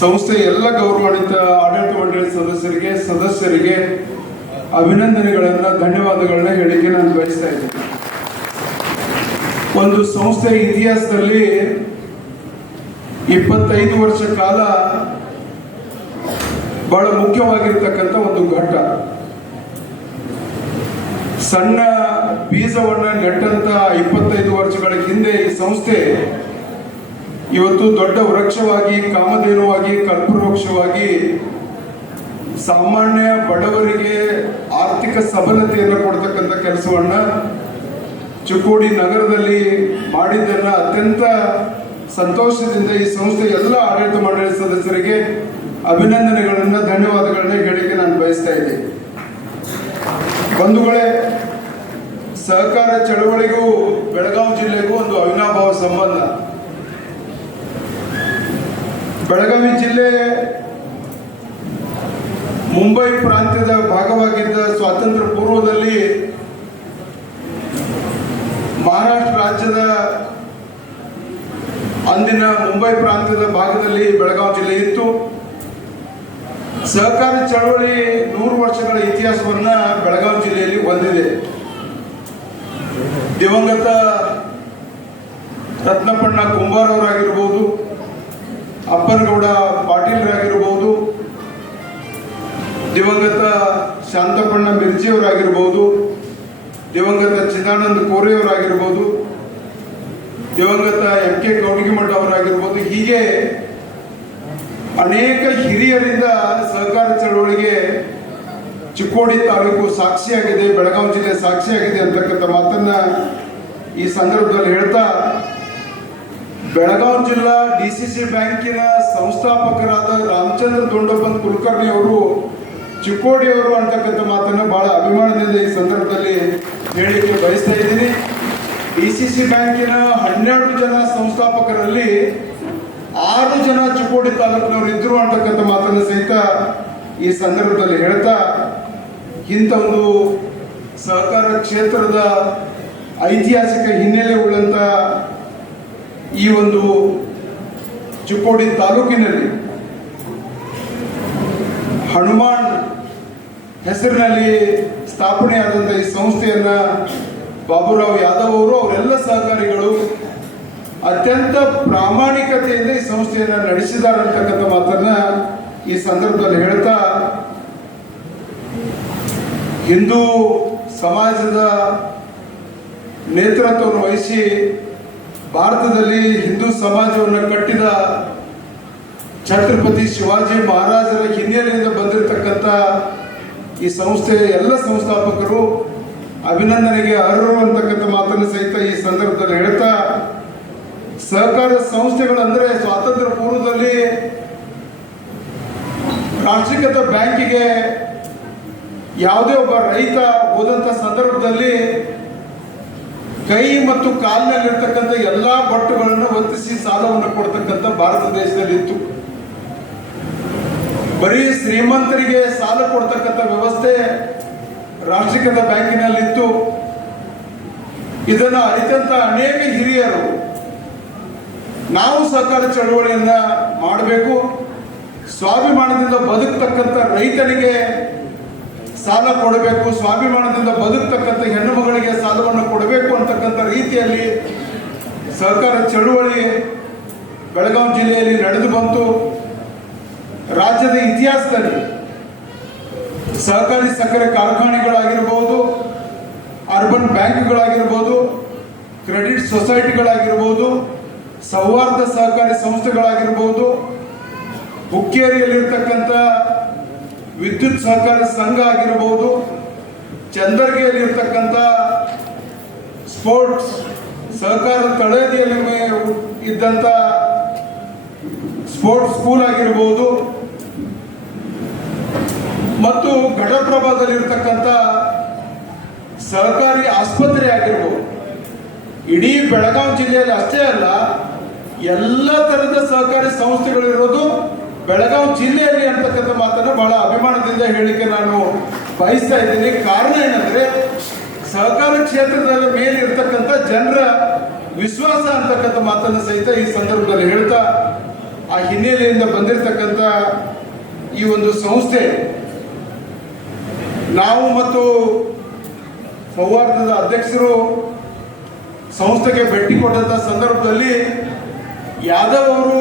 ಸಂಸ್ಥೆ ಎಲ್ಲ ಗೌರವಾನ್ವಿತ ಆಡಳಿತ ಮಂಡಳಿ ಸದಸ್ಯರಿಗೆ ಅಭಿನಂದನೆಗಳನ್ನ, ಧನ್ಯವಾದಗಳನ್ನ ಹೇಳಿಕೆ ನಾನು ಬಯಸ್ತಾ ಇದ್ದೀನಿ. ಒಂದು ಸಂಸ್ಥೆ ಇತಿಹಾಸದಲ್ಲಿ 25 ವರ್ಷ ಕಾಲ ಬಹಳ ಮುಖ್ಯವಾಗಿರ್ತಕ್ಕಂಥ ಒಂದು ಘಟ್ಟ. ಸಣ್ಣ ಬೀಜವನ್ನ ನೆಟ್ಟಂತ 25 ವರ್ಷಗಳ ಹಿಂದೆ ಈ ಸಂಸ್ಥೆ ಇವತ್ತು ದೊಡ್ಡ ವೃಕ್ಷವಾಗಿ, ಕಾಮಧೇನುವಾಗಿ, ಕಲ್ಪವೃಕ್ಷವಾಗಿ ಸಾಮಾನ್ಯ ಬಡವರಿಗೆ ಆರ್ಥಿಕ ಸಬಲತೆಯನ್ನು ಕೊಡ್ತಕ್ಕಂಥ ಕೆಲಸವನ್ನ ಚಿಕ್ಕೋಡಿ ನಗರದಲ್ಲಿ ಮಾಡಿದ್ದನ್ನ ಅತ್ಯಂತ ಸಂತೋಷದಿಂದ ಈ ಸಂಸ್ಥೆ ಎಲ್ಲ ಆಡಳಿತ ಮಂಡಳಿ ಸದಸ್ಯರಿಗೆ ಅಭಿನಂದನೆಗಳನ್ನ, ಧನ್ಯವಾದಗಳನ್ನ ಹೇಳಿಕೆ ನಾನು ಬಯಸ್ತಾ ಇದ್ದೀನಿ. ಬಂಧುಗಳೇ, ಸಹಕಾರ ಚಳವಳಿಗೂ ಬೆಳಗಾವಿ ಜಿಲ್ಲೆಗೂ ಒಂದು ಅವಿನಾಭಾವ ಸಂಬಂಧ. ಬೆಳಗಾವಿ ಜಿಲ್ಲೆ ಮುಂಬೈ ಪ್ರಾಂತ್ಯದ ಭಾಗವಾಗಿದ್ದ ಸ್ವಾತಂತ್ರ್ಯ ಪೂರ್ವದಲ್ಲಿ ಮಹಾರಾಷ್ಟ್ರ ರಾಜ್ಯದ ಅಂದಿನ ಮುಂಬೈ ಪ್ರಾಂತ್ಯದ ಭಾಗದಲ್ಲಿ ಬೆಳಗಾವಿ ಜಿಲ್ಲೆ ಇತ್ತು. ಸಹಕಾರಿ ಚಳವಳಿ 100 ವರ್ಷಗಳ ಇತಿಹಾಸವನ್ನ ಬೆಳಗಾವಿ ಜಿಲ್ಲೆಯಲ್ಲಿ ಹೊಂದಿದೆ. ದಿವಂಗತ ರತ್ನಪ್ಪಣ್ಣ ಕುಂಬಾರ್ ಅವರಾಗಿರ್ಬೋದು, ಅಪ್ಪನಗೌಡ ಪಾಟೀಲ್ರಾಗಿರ್ಬೋದು, ದಿವಂಗತ ಶಾಂತಪ್ಪಣ್ಣ ಮಿರ್ಜಿಯವರಾಗಿರ್ಬೋದು, ದಿವಂಗತ ಚಿದಾನಂದ ಕೋರೆಯವರಾಗಿರ್ಬೋದು, ದಿವಂಗತ ಎಂ ಕೆ ಕೌಟಿಗಿಮಠ ಅವರಾಗಿರ್ಬೋದು, ಹೀಗೆ ಅನೇಕ ಹಿರಿಯರಿಂದ ಸಹಕಾರ ಚಳವಳಿಗೆ ಚಿಕ್ಕೋಡಿ ತಾಲೂಕು ಸಾಕ್ಷಿಯಾಗಿದೆ, ಬೆಳಗಾವಿ ಜಿಲ್ಲೆ ಸಾಕ್ಷಿಯಾಗಿದೆ ಅಂತಕ್ಕಂಥ ಮಾತನ್ನ ಈ ಸಂದರ್ಭದಲ್ಲಿ ಹೇಳ್ತಾ, ಬೆಳಗಾವಿ ಜಿಲ್ಲಾ DCC ಬ್ಯಾಂಕಿನ ಸಂಸ್ಥಾಪಕರಾದ ರಾಮಚಂದ್ರ ದೊಂಡಪ್ಪನ್ ಕುಲಕರ್ಣಿ ಅವರು ಚಿಕ್ಕೋಡಿಯವರು ಅಂತಕ್ಕಂಥ ಮಾತನ್ನ ಬಹಳ ಅಭಿಮಾನದಿಂದ ಈ ಸಂದರ್ಭದಲ್ಲಿ ಹೇಳಿಕೆ ಬಯಸ್ತಾ ಇದ್ದೀನಿ. DCC ಬ್ಯಾಂಕಿನ 12 ಜನ ಸಂಸ್ಥಾಪಕರಲ್ಲಿ 6 ಜನ ಚಿಕ್ಕೋಡಿ ತಾಲೂಕಿನವರು ಇದ್ರು ಅಂತಕ್ಕಂಥ ಮಾತನ್ನು ಸಹಿತ ಈ ಸಂದರ್ಭದಲ್ಲಿ ಹೇಳ್ತಾ, ಇಂಥ ಒಂದು ಸಹಕಾರ ಕ್ಷೇತ್ರದ ಐತಿಹಾಸಿಕ ಹಿನ್ನೆಲೆ ಉಳ್ಳಂತ ಈ ಒಂದು ಚಿಕ್ಕೋಡಿ ತಾಲೂಕಿನಲ್ಲಿ ಹನುಮಾನ್ ಹೆಸರಿನಲ್ಲಿ ಸ್ಥಾಪನೆಯಾದಂಥ ಈ ಸಂಸ್ಥೆಯನ್ನ ಬಾಬುರಾವ್ ಯಾದವ್ ಅವರು, ಅವರೆಲ್ಲ ಸಹಕಾರಿಗಳು ಅತ್ಯಂತ ಪ್ರಾಮಾಣಿಕತೆಯಿಂದ ಈ ಸಂಸ್ಥೆಯನ್ನ ನಡೆಸಿದ್ದಾರೆ ಅಂತಕ್ಕಂಥ ಮಾತನ್ನ ಈ ಸಂದರ್ಭದಲ್ಲಿ ಹೇಳ್ತಾ, ಹಿಂದೂ ಸಮಾಜದ ನೇತೃತ್ವವನ್ನು ವಹಿಸಿ ಭಾರತದಲ್ಲಿ ಹಿಂದೂ ಸಮಾಜವನ್ನು ಕಟ್ಟಿದ ಛತ್ರಪತಿ ಶಿವಾಜಿ ಮಹಾರಾಜರ ಹಿನ್ನೆಲೆಯಿಂದ ಬಂದಿರತಕ್ಕಂಥ ಈ ಸಂಸ್ಥೆಯ ಎಲ್ಲ ಸಂಸ್ಥಾಪಕರು ಅಭಿನಂದನೆಗೆ ಅರ್ಹರು ಅಂತಕ್ಕಂಥ ಮಾತನ್ನು ಸಹಿತ ಈ ಸಂದರ್ಭದಲ್ಲಿ ಹೇಳ್ತಾ, ಸಹಕಾರ ಸಂಸ್ಥೆಗಳಂದ್ರೆ ಸ್ವಾತಂತ್ರ್ಯ ಪೂರ್ವದಲ್ಲಿ ರಾಷ್ಟ್ರೀಕೃತ ಬ್ಯಾಂಕಿಗೆ ಯಾವುದೇ ಒಬ್ಬ ರೈತ ಹೋದಂತ ಸಂದರ್ಭದಲ್ಲಿ ಕೈ ಮತ್ತು ಕಾಲಿನಲ್ಲಿರ್ತಕ್ಕಂಥ ಎಲ್ಲಾ ಬಟ್ಟುಗಳನ್ನು ಒತ್ತಿಸಿ ಸಾಲವನ್ನು ಕೊಡ್ತಕ್ಕಂಥ ಭಾರತ ದೇಶದಲ್ಲಿ ಇತ್ತು. ಬರೀ ಶ್ರೀಮಂತರಿಗೆ ಸಾಲ ಕೊಡ್ತಕ್ಕಂಥ ವ್ಯವಸ್ಥೆ ರಾಷ್ಟ್ರೀಕೃತ ಬ್ಯಾಂಕಿನಲ್ಲಿತ್ತು. ಇದನ್ನ ಅರಿತಂತ ಅನೇಕ ಹಿರಿಯರು ನಾವು ಸಹಕಾರ ಚಳವಳಿಯನ್ನ ಮಾಡಬೇಕು, ಸ್ವಾಭಿಮಾನದಿಂದ ಬದುಕ್ತಕ್ಕಂಥ ರೈತನಿಗೆ ಸಾಲ ಕೊಡಬೇಕು, ಸ್ವಾಭಿಮಾನದಿಂದ ಬದುಕ್ತಕ್ಕಂಥ ಹೆಣ್ಣು ಮಗಳಿಗೆ ಸಾಲವನ್ನು ಕೊಡಬೇಕು ಅಂತಕ್ಕಂಥ ರೀತಿಯಲ್ಲಿ ಸಹಕಾರ ಚಳವಳಿ ಬೆಳಗಾವಿ ಜಿಲ್ಲೆಯಲ್ಲಿ ನಡೆದು ಬಂತು. ರಾಜ್ಯದ ಇತಿಹಾಸದಲ್ಲಿ ಸಹಕಾರಿ ಸಕ್ಕರೆ ಕಾರ್ಖಾನೆಗಳಾಗಿರ್ಬೋದು, ಅರ್ಬನ್ ಬ್ಯಾಂಕ್ಗಳಾಗಿರ್ಬೋದು, ಕ್ರೆಡಿಟ್ ಸೊಸೈಟಿಗಳಾಗಿರ್ಬೋದು, ಸೌಹಾರ್ದ ಸಹಕಾರಿ ಸಂಸ್ಥೆಗಳಾಗಿರ್ಬೋದು, ಹುಕ್ಕೇರಿಯಲ್ಲಿರ್ತಕ್ಕಂಥ ವಿದ್ಯುತ್ ಸಹಕಾರಿ ಸಂಘ ಆಗಿರಬಹುದು, ಚಂದರ್ಗಿಯಲ್ಲಿರ್ತಕ್ಕಂಥ ಸ್ಪೋರ್ಟ್ಸ್ ಸಹಕಾರ ತಳಹದಿಯಲ್ಲಿ ಇದ್ದಂಥ ಸ್ಪೋರ್ಟ್ಸ್ ಸ್ಕೂಲ್ ಆಗಿರಬಹುದು, ಮತ್ತು ಘಟಪ್ರಭಾದಲ್ಲಿರ್ತಕ್ಕಂಥ ಸಹಕಾರಿ ಆಸ್ಪತ್ರೆ ಆಗಿರಬಹುದು. ಇಡೀ ಬೆಳಗಾವಿ ಜಿಲ್ಲೆಯಲ್ಲಿ ಅಷ್ಟೇ ಅಲ್ಲ, ಎಲ್ಲ ತರದ ಸಹಕಾರಿ ಸಂಸ್ಥೆಗಳಿರೋದು ಬೆಳಗಾವಿ ಜಿಲ್ಲೆಯಲ್ಲಿ ಅಂತಕ್ಕಂಥ ಮಾತನ್ನು ಬಹಳ ಅಭಿಮಾನದಿಂದ ಹೇಳಿಕೆ ನಾನು ಬಯಸ್ತಾ ಇದ್ದೀನಿ. ಕಾರಣ ಏನಂದ್ರೆ, ಸಹಕಾರ ಕ್ಷೇತ್ರದ ಮೇಲೆ ಇರ್ತಕ್ಕಂಥ ಜನರ ವಿಶ್ವಾಸ ಅಂತಕ್ಕಂಥ ಮಾತನ್ನು ಸಹಿತ ಈ ಸಂದರ್ಭದಲ್ಲಿ ಹೇಳ್ತಾ, ಆ ಹಿನ್ನೆಲೆಯಿಂದ ಬಂದಿರತಕ್ಕಂಥ ಈ ಒಂದು ಸಂಸ್ಥೆ ನಾವು ಮತ್ತು ಸೌಹಾರ್ದದ ಅಧ್ಯಕ್ಷರು ಸಂಸ್ಥೆಗೆ ಭೇಟಿ ಕೊಟ್ಟಂತ ಸಂದರ್ಭದಲ್ಲಿ ಯಾದವ್ ಅವರು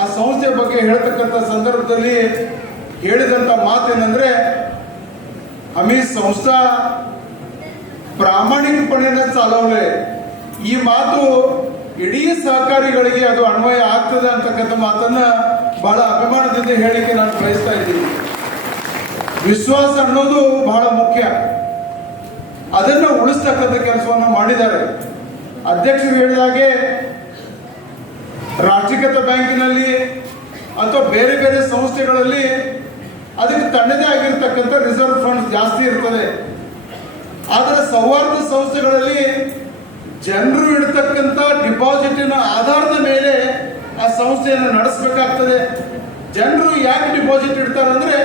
ಆ ಸಂಸ್ಥೆ ಬಗ್ಗೆ ಹೇಳ್ತಕ್ಕಂಥ ಸಂದರ್ಭದಲ್ಲಿ ಹೇಳಿದಂಥ ಮಾತೇನೆಂದರೆ आम्ही संस्था ಪ್ರಾಮಾಣಿಕಪಣೆನ ಚಾಲವಲೆ ಈ ಮಾತು ಇಡೀ ಸಹಕಾರಿಗಳಿಗೆ ಅದು ಅನ್ವಯ ಆಗ್ತದೆ ಅಂತಕ್ಕಂಥ ಮಾತನ್ನ ಬಹಳ ಅಭಿಮಾನದಿಂದ ಹೇಳಿಕೆ ನಾನು ಬಯಸ್ತಾ ಇದ್ದೀನಿ. ವಿಶ್ವಾಸ ಅನ್ನೋದು ಬಹಳ ಮುಖ್ಯ, ಅದನ್ನು ಉಳಿಸ್ತಕ್ಕಂಥ ಕೆಲಸವನ್ನು ಮಾಡಿದ್ದಾರೆ. ಅಧ್ಯಕ್ಷರು ಹೇಳಿದಾಗೆ ರಾಷ್ಟ್ರೀಕೃತ ಬ್ಯಾಂಕಿನಲ್ಲಿ ಅಥವಾ ಬೇರೆ ಬೇರೆ ಸಂಸ್ಥೆಗಳಲ್ಲಿ ಅದಕ್ಕೆ ತನ್ನದೇ ಆಗಿರ್ತಕ್ಕಂಥ ರಿಸರ್ವ್ ಫಂಡ್ ಜಾಸ್ತಿ ಇರ್ತದೆ. ಆದರೆ ಸೌಹಾರ್ದ ಸಂಸ್ಥೆಗಳಲ್ಲಿ ಜನರು ಇಡ್ತಕ್ಕಂಥ ಡಿಪಾಸಿಟಿನ ಆಧಾರದ ಮೇಲೆ ಆ ಸಂಸ್ಥೆಯನ್ನು ನಡೆಸಬೇಕಾಗ್ತದೆ. ಜನರು ಯಾಕೆ ಡಿಪಾಸಿಟ್ ಇಡ್ತಾರಂದ್ರೆ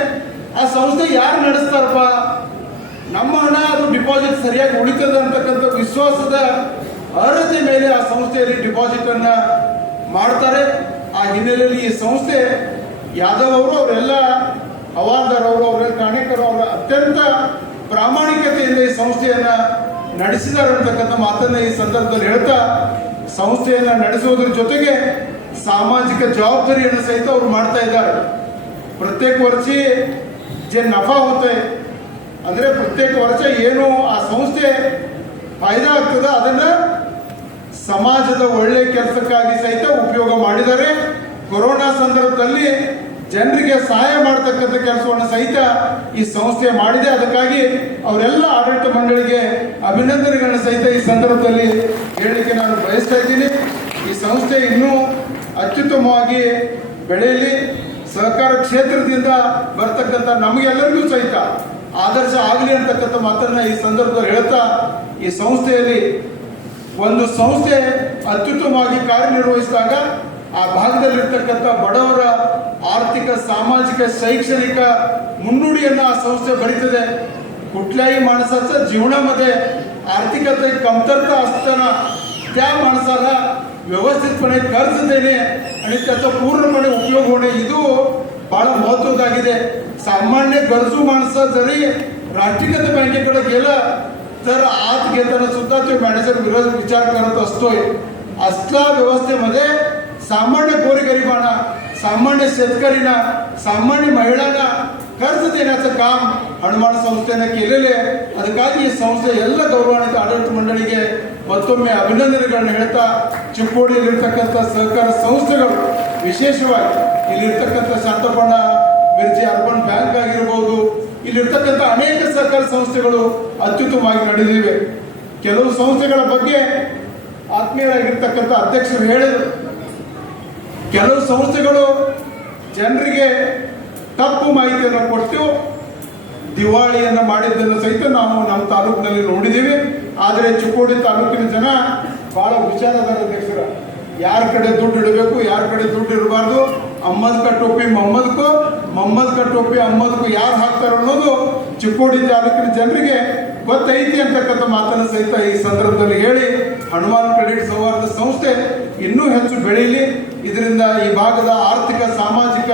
ಆ ಸಂಸ್ಥೆ ಯಾರು ನಡೆಸ್ತಾರಪ್ಪ, ನಮ್ಮ ಹಣ ಅದು ಡಿಪಾಸಿಟ್ ಸರಿಯಾಗಿ ಉಳಿತದೆ ಅಂತಕ್ಕಂಥ ವಿಶ್ವಾಸದ ಅರ್ಹತೆ ಮೇಲೆ ಆ ಸಂಸ್ಥೆಯಲ್ಲಿ ಡಿಪಾಸಿಟ್ ಅನ್ನ ಮಾಡ್ತಾರೆ. ಆ ಹಿನ್ನೆಲೆಯಲ್ಲಿ ಈ ಸಂಸ್ಥೆ ಯಾದವ್ ಅವರು ಅವರೆಲ್ಲ ಹವಾಲ್ದಾರ್ ಅವರು ಅವರೆಲ್ಲ ಕಾಣೇಕರ್ ಅವರ ಅತ್ಯಂತ ಪ್ರಾಮಾಣಿಕತೆಯಿಂದ ಈ ಸಂಸ್ಥೆಯನ್ನ ನಡೆಸಿದ್ದಾರೆ ಅಂತಕ್ಕಂಥ ಮಾತನ್ನ ಈ ಸಂದರ್ಭದಲ್ಲಿ ಹೇಳ್ತಾ, ಸಂಸ್ಥೆಯನ್ನ ನಡೆಸುವುದರ ಜೊತೆಗೆ ಸಾಮಾಜಿಕ ಜವಾಬ್ದಾರಿಯನ್ನು ಸಹಿತ ಅವರು ಮಾಡ್ತಾ ಇದ್ದಾರೆ. ಪ್ರತ್ಯೇಕ ವರ್ಷ जे नफा होतोय ಅಂದ್ರೆ ಪ್ರತ್ಯೇಕ ವರ್ಷ ಏನು ಆ ಸಂಸ್ಥೆ ಫಾಯ್ದಾ ಆಗ್ತದೆ ಅದನ್ನ ಸಮಾಜದ ಒಳ್ಳೆ ಕೆಲಸಕ್ಕಾಗಿ ಸಹಿತ ಉಪಯೋಗ ಮಾಡಿದ್ದಾರೆ. ಕೊರೋನಾ ಸಂದರ್ಭದಲ್ಲಿ ಜನರಿಗೆ ಸಹಾಯ ಮಾಡತಕ್ಕಂಥ ಕೆಲಸವನ್ನು ಸಹಿತ ಈ ಸಂಸ್ಥೆ ಮಾಡಿದೆ. ಅದಕ್ಕಾಗಿ ಅವರೆಲ್ಲ ಆಡಳಿತ ಮಂಡಳಿಗೆ ಅಭಿನಂದನೆಗಳನ್ನು ಸಹಿತ ಈ ಸಂದರ್ಭದಲ್ಲಿ ಹೇಳಲಿಕ್ಕೆ ನಾನು ಬಯಸ್ತಾ ಇದ್ದೀನಿ. ಈ ಸಂಸ್ಥೆ ಇನ್ನೂ ಅತ್ಯುತ್ತಮವಾಗಿ ಬೆಳೆಯಲಿ, ಸಹಕಾರ ಕ್ಷೇತ್ರದಿಂದ ಬರ್ತಕ್ಕಂಥ ನಮಗೆಲ್ಲರಿಗೂ ಸಹಿತ ಆದರ್ಶ ಆಗಲಿ ಅಂತಕ್ಕಂಥ ಮಾತನ್ನ ಈ ಸಂದರ್ಭದಲ್ಲಿ ಹೇಳ್ತಾ, ಈ ಸಂಸ್ಥೆಯಲ್ಲಿ ಒಂದು ಸಂಸ್ಥೆ ಅತ್ಯುತ್ತಮವಾಗಿ ಕಾರ್ಯನಿರ್ವಹಿಸಿದಾಗ ಆ ಭಾಗದಲ್ಲಿರ್ತಕ್ಕಂಥ ಬಡವರ ಆರ್ಥಿಕ, सामाजिक, शैक्षणिक मुन्नुडियನ್ನ ಆ संस्थे बरीतದೆ. कुठल्याही माणसाच्या जीवनामध्ये आर्थिकते कमतरता असताना त्या माणसाला व्यवस्थितपणे कर्ज देणे आणि त्याचा पूर्णपणे उपयोग होणे ಇದು ಬಹಳ महत्त्वाचे. सामान्य गरजू माणसं जरी राष्ट्रीयकृत बँकेकडे गेलं तर आत घेताना सुद्धा तो मॅनेजर विचार करत असतोय. असल्या व्यवस्थेमध्ये सामान्य गोरगरिबांना, सामान्य शेतकऱ्यांना, सामान्य महिलांना कर्ज देण्याचं काम ಹನುಮಾನ ಸಂಸ್ಥೆನ केलेले आहे. ಅದಕ್ಕಾಗಿ ಈ ಸಂಸ್ಥೆ ಎಲ್ಲ ಗೌರವಾನ್ವಿತ ಆಡಳಿತ ಮಂಡಳಿಗೆ ಮತ್ತೊಮ್ಮೆ ಅಭಿನಂದನೆಗಳನ್ನು ಹೇಳ್ತಾ, ಚಿಕ್ಕೋಡಿಯಲ್ಲಿರ್ತಕ್ಕಂಥ ಸಹಕಾರ ಸಂಸ್ಥೆಗಳು ವಿಶೇಷವಾಗಿ ಇಲ್ಲಿರ್ತಕ್ಕಂಥ ಶಾಂತಪಣ್ಣ ಮಿರ್ಜಿ ಅರ್ಬನ್ ಬ್ಯಾಂಕ್ ಆಗಿರಬಹುದು, ಇಲ್ಲಿರ್ತಕ್ಕಂಥ ಅನೇಕ ಸಹಕಾರ ಸಂಸ್ಥೆಗಳು ಅತ್ಯುತ್ತಮವಾಗಿ ನಡೆದಿವೆ. ಕೆಲವು ಸಂಸ್ಥೆಗಳ ಬಗ್ಗೆ ಆತ್ಮೀಯರಾಗಿರ್ತಕ್ಕಂಥ ಅಧ್ಯಕ್ಷರು ಹೇಳಿದರು, ಕೆಲವು ಸಂಸ್ಥೆಗಳು ಜನರಿಗೆ ತಪ್ಪು ಮಾಹಿತಿಯನ್ನು ಕೊಟ್ಟು ದಿವಾಳಿಯನ್ನು ಮಾಡಿದ್ದನ್ನು ಸಹಿತ ನಾವು ನಮ್ಮ ತಾಲೂಕಿನಲ್ಲಿ ನೋಡಿದ್ದೀವಿ. ಆದರೆ ಚಿಕ್ಕೋಡಿ ತಾಲೂಕಿನ ಜನ ಬಹಳ ಹುಷಾರದಾರ ಅಧ್ಯಕ್ಷರ, ಯಾರ ಕಡೆ ದುಡ್ಡು ಇಡಬೇಕು, ಯಾರ ಕಡೆ ದುಡ್ಡು ಇರಬಾರ್ದು, ಅಮ್ಮದ್ ಕ ಟೋಪಿ ಮೊಹಮ್ಮದ್ಕೋ, ಮೊಹಮ್ಮದ್ ಕ ಟೋಪಿ ಅಮ್ಮದ್ಕೋ ಯಾರು ಹಾಕ್ತಾರೋ ಅನ್ನೋದು ಚಿಕ್ಕೋಡಿ ತಾಲೂಕಿನ ಜನರಿಗೆ ಗೊತ್ತೈತಿ ಅಂತಕ್ಕಂಥ ಮಾತನ್ನು ಸಹಿತ ಈ ಸಂದರ್ಭದಲ್ಲಿ ಹೇಳಿ, ಹನುಮಾನ್ ಕ್ರೆಡಿಟ್ ಸೌಹಾರ್ದ ಸಂಸ್ಥೆ ಇನ್ನೂ ಹೆಚ್ಚು ಬೆಳೆಯಲಿ, ಇದರಿಂದ ಈ ಭಾಗದ ಆರ್ಥಿಕ, ಸಾಮಾಜಿಕ,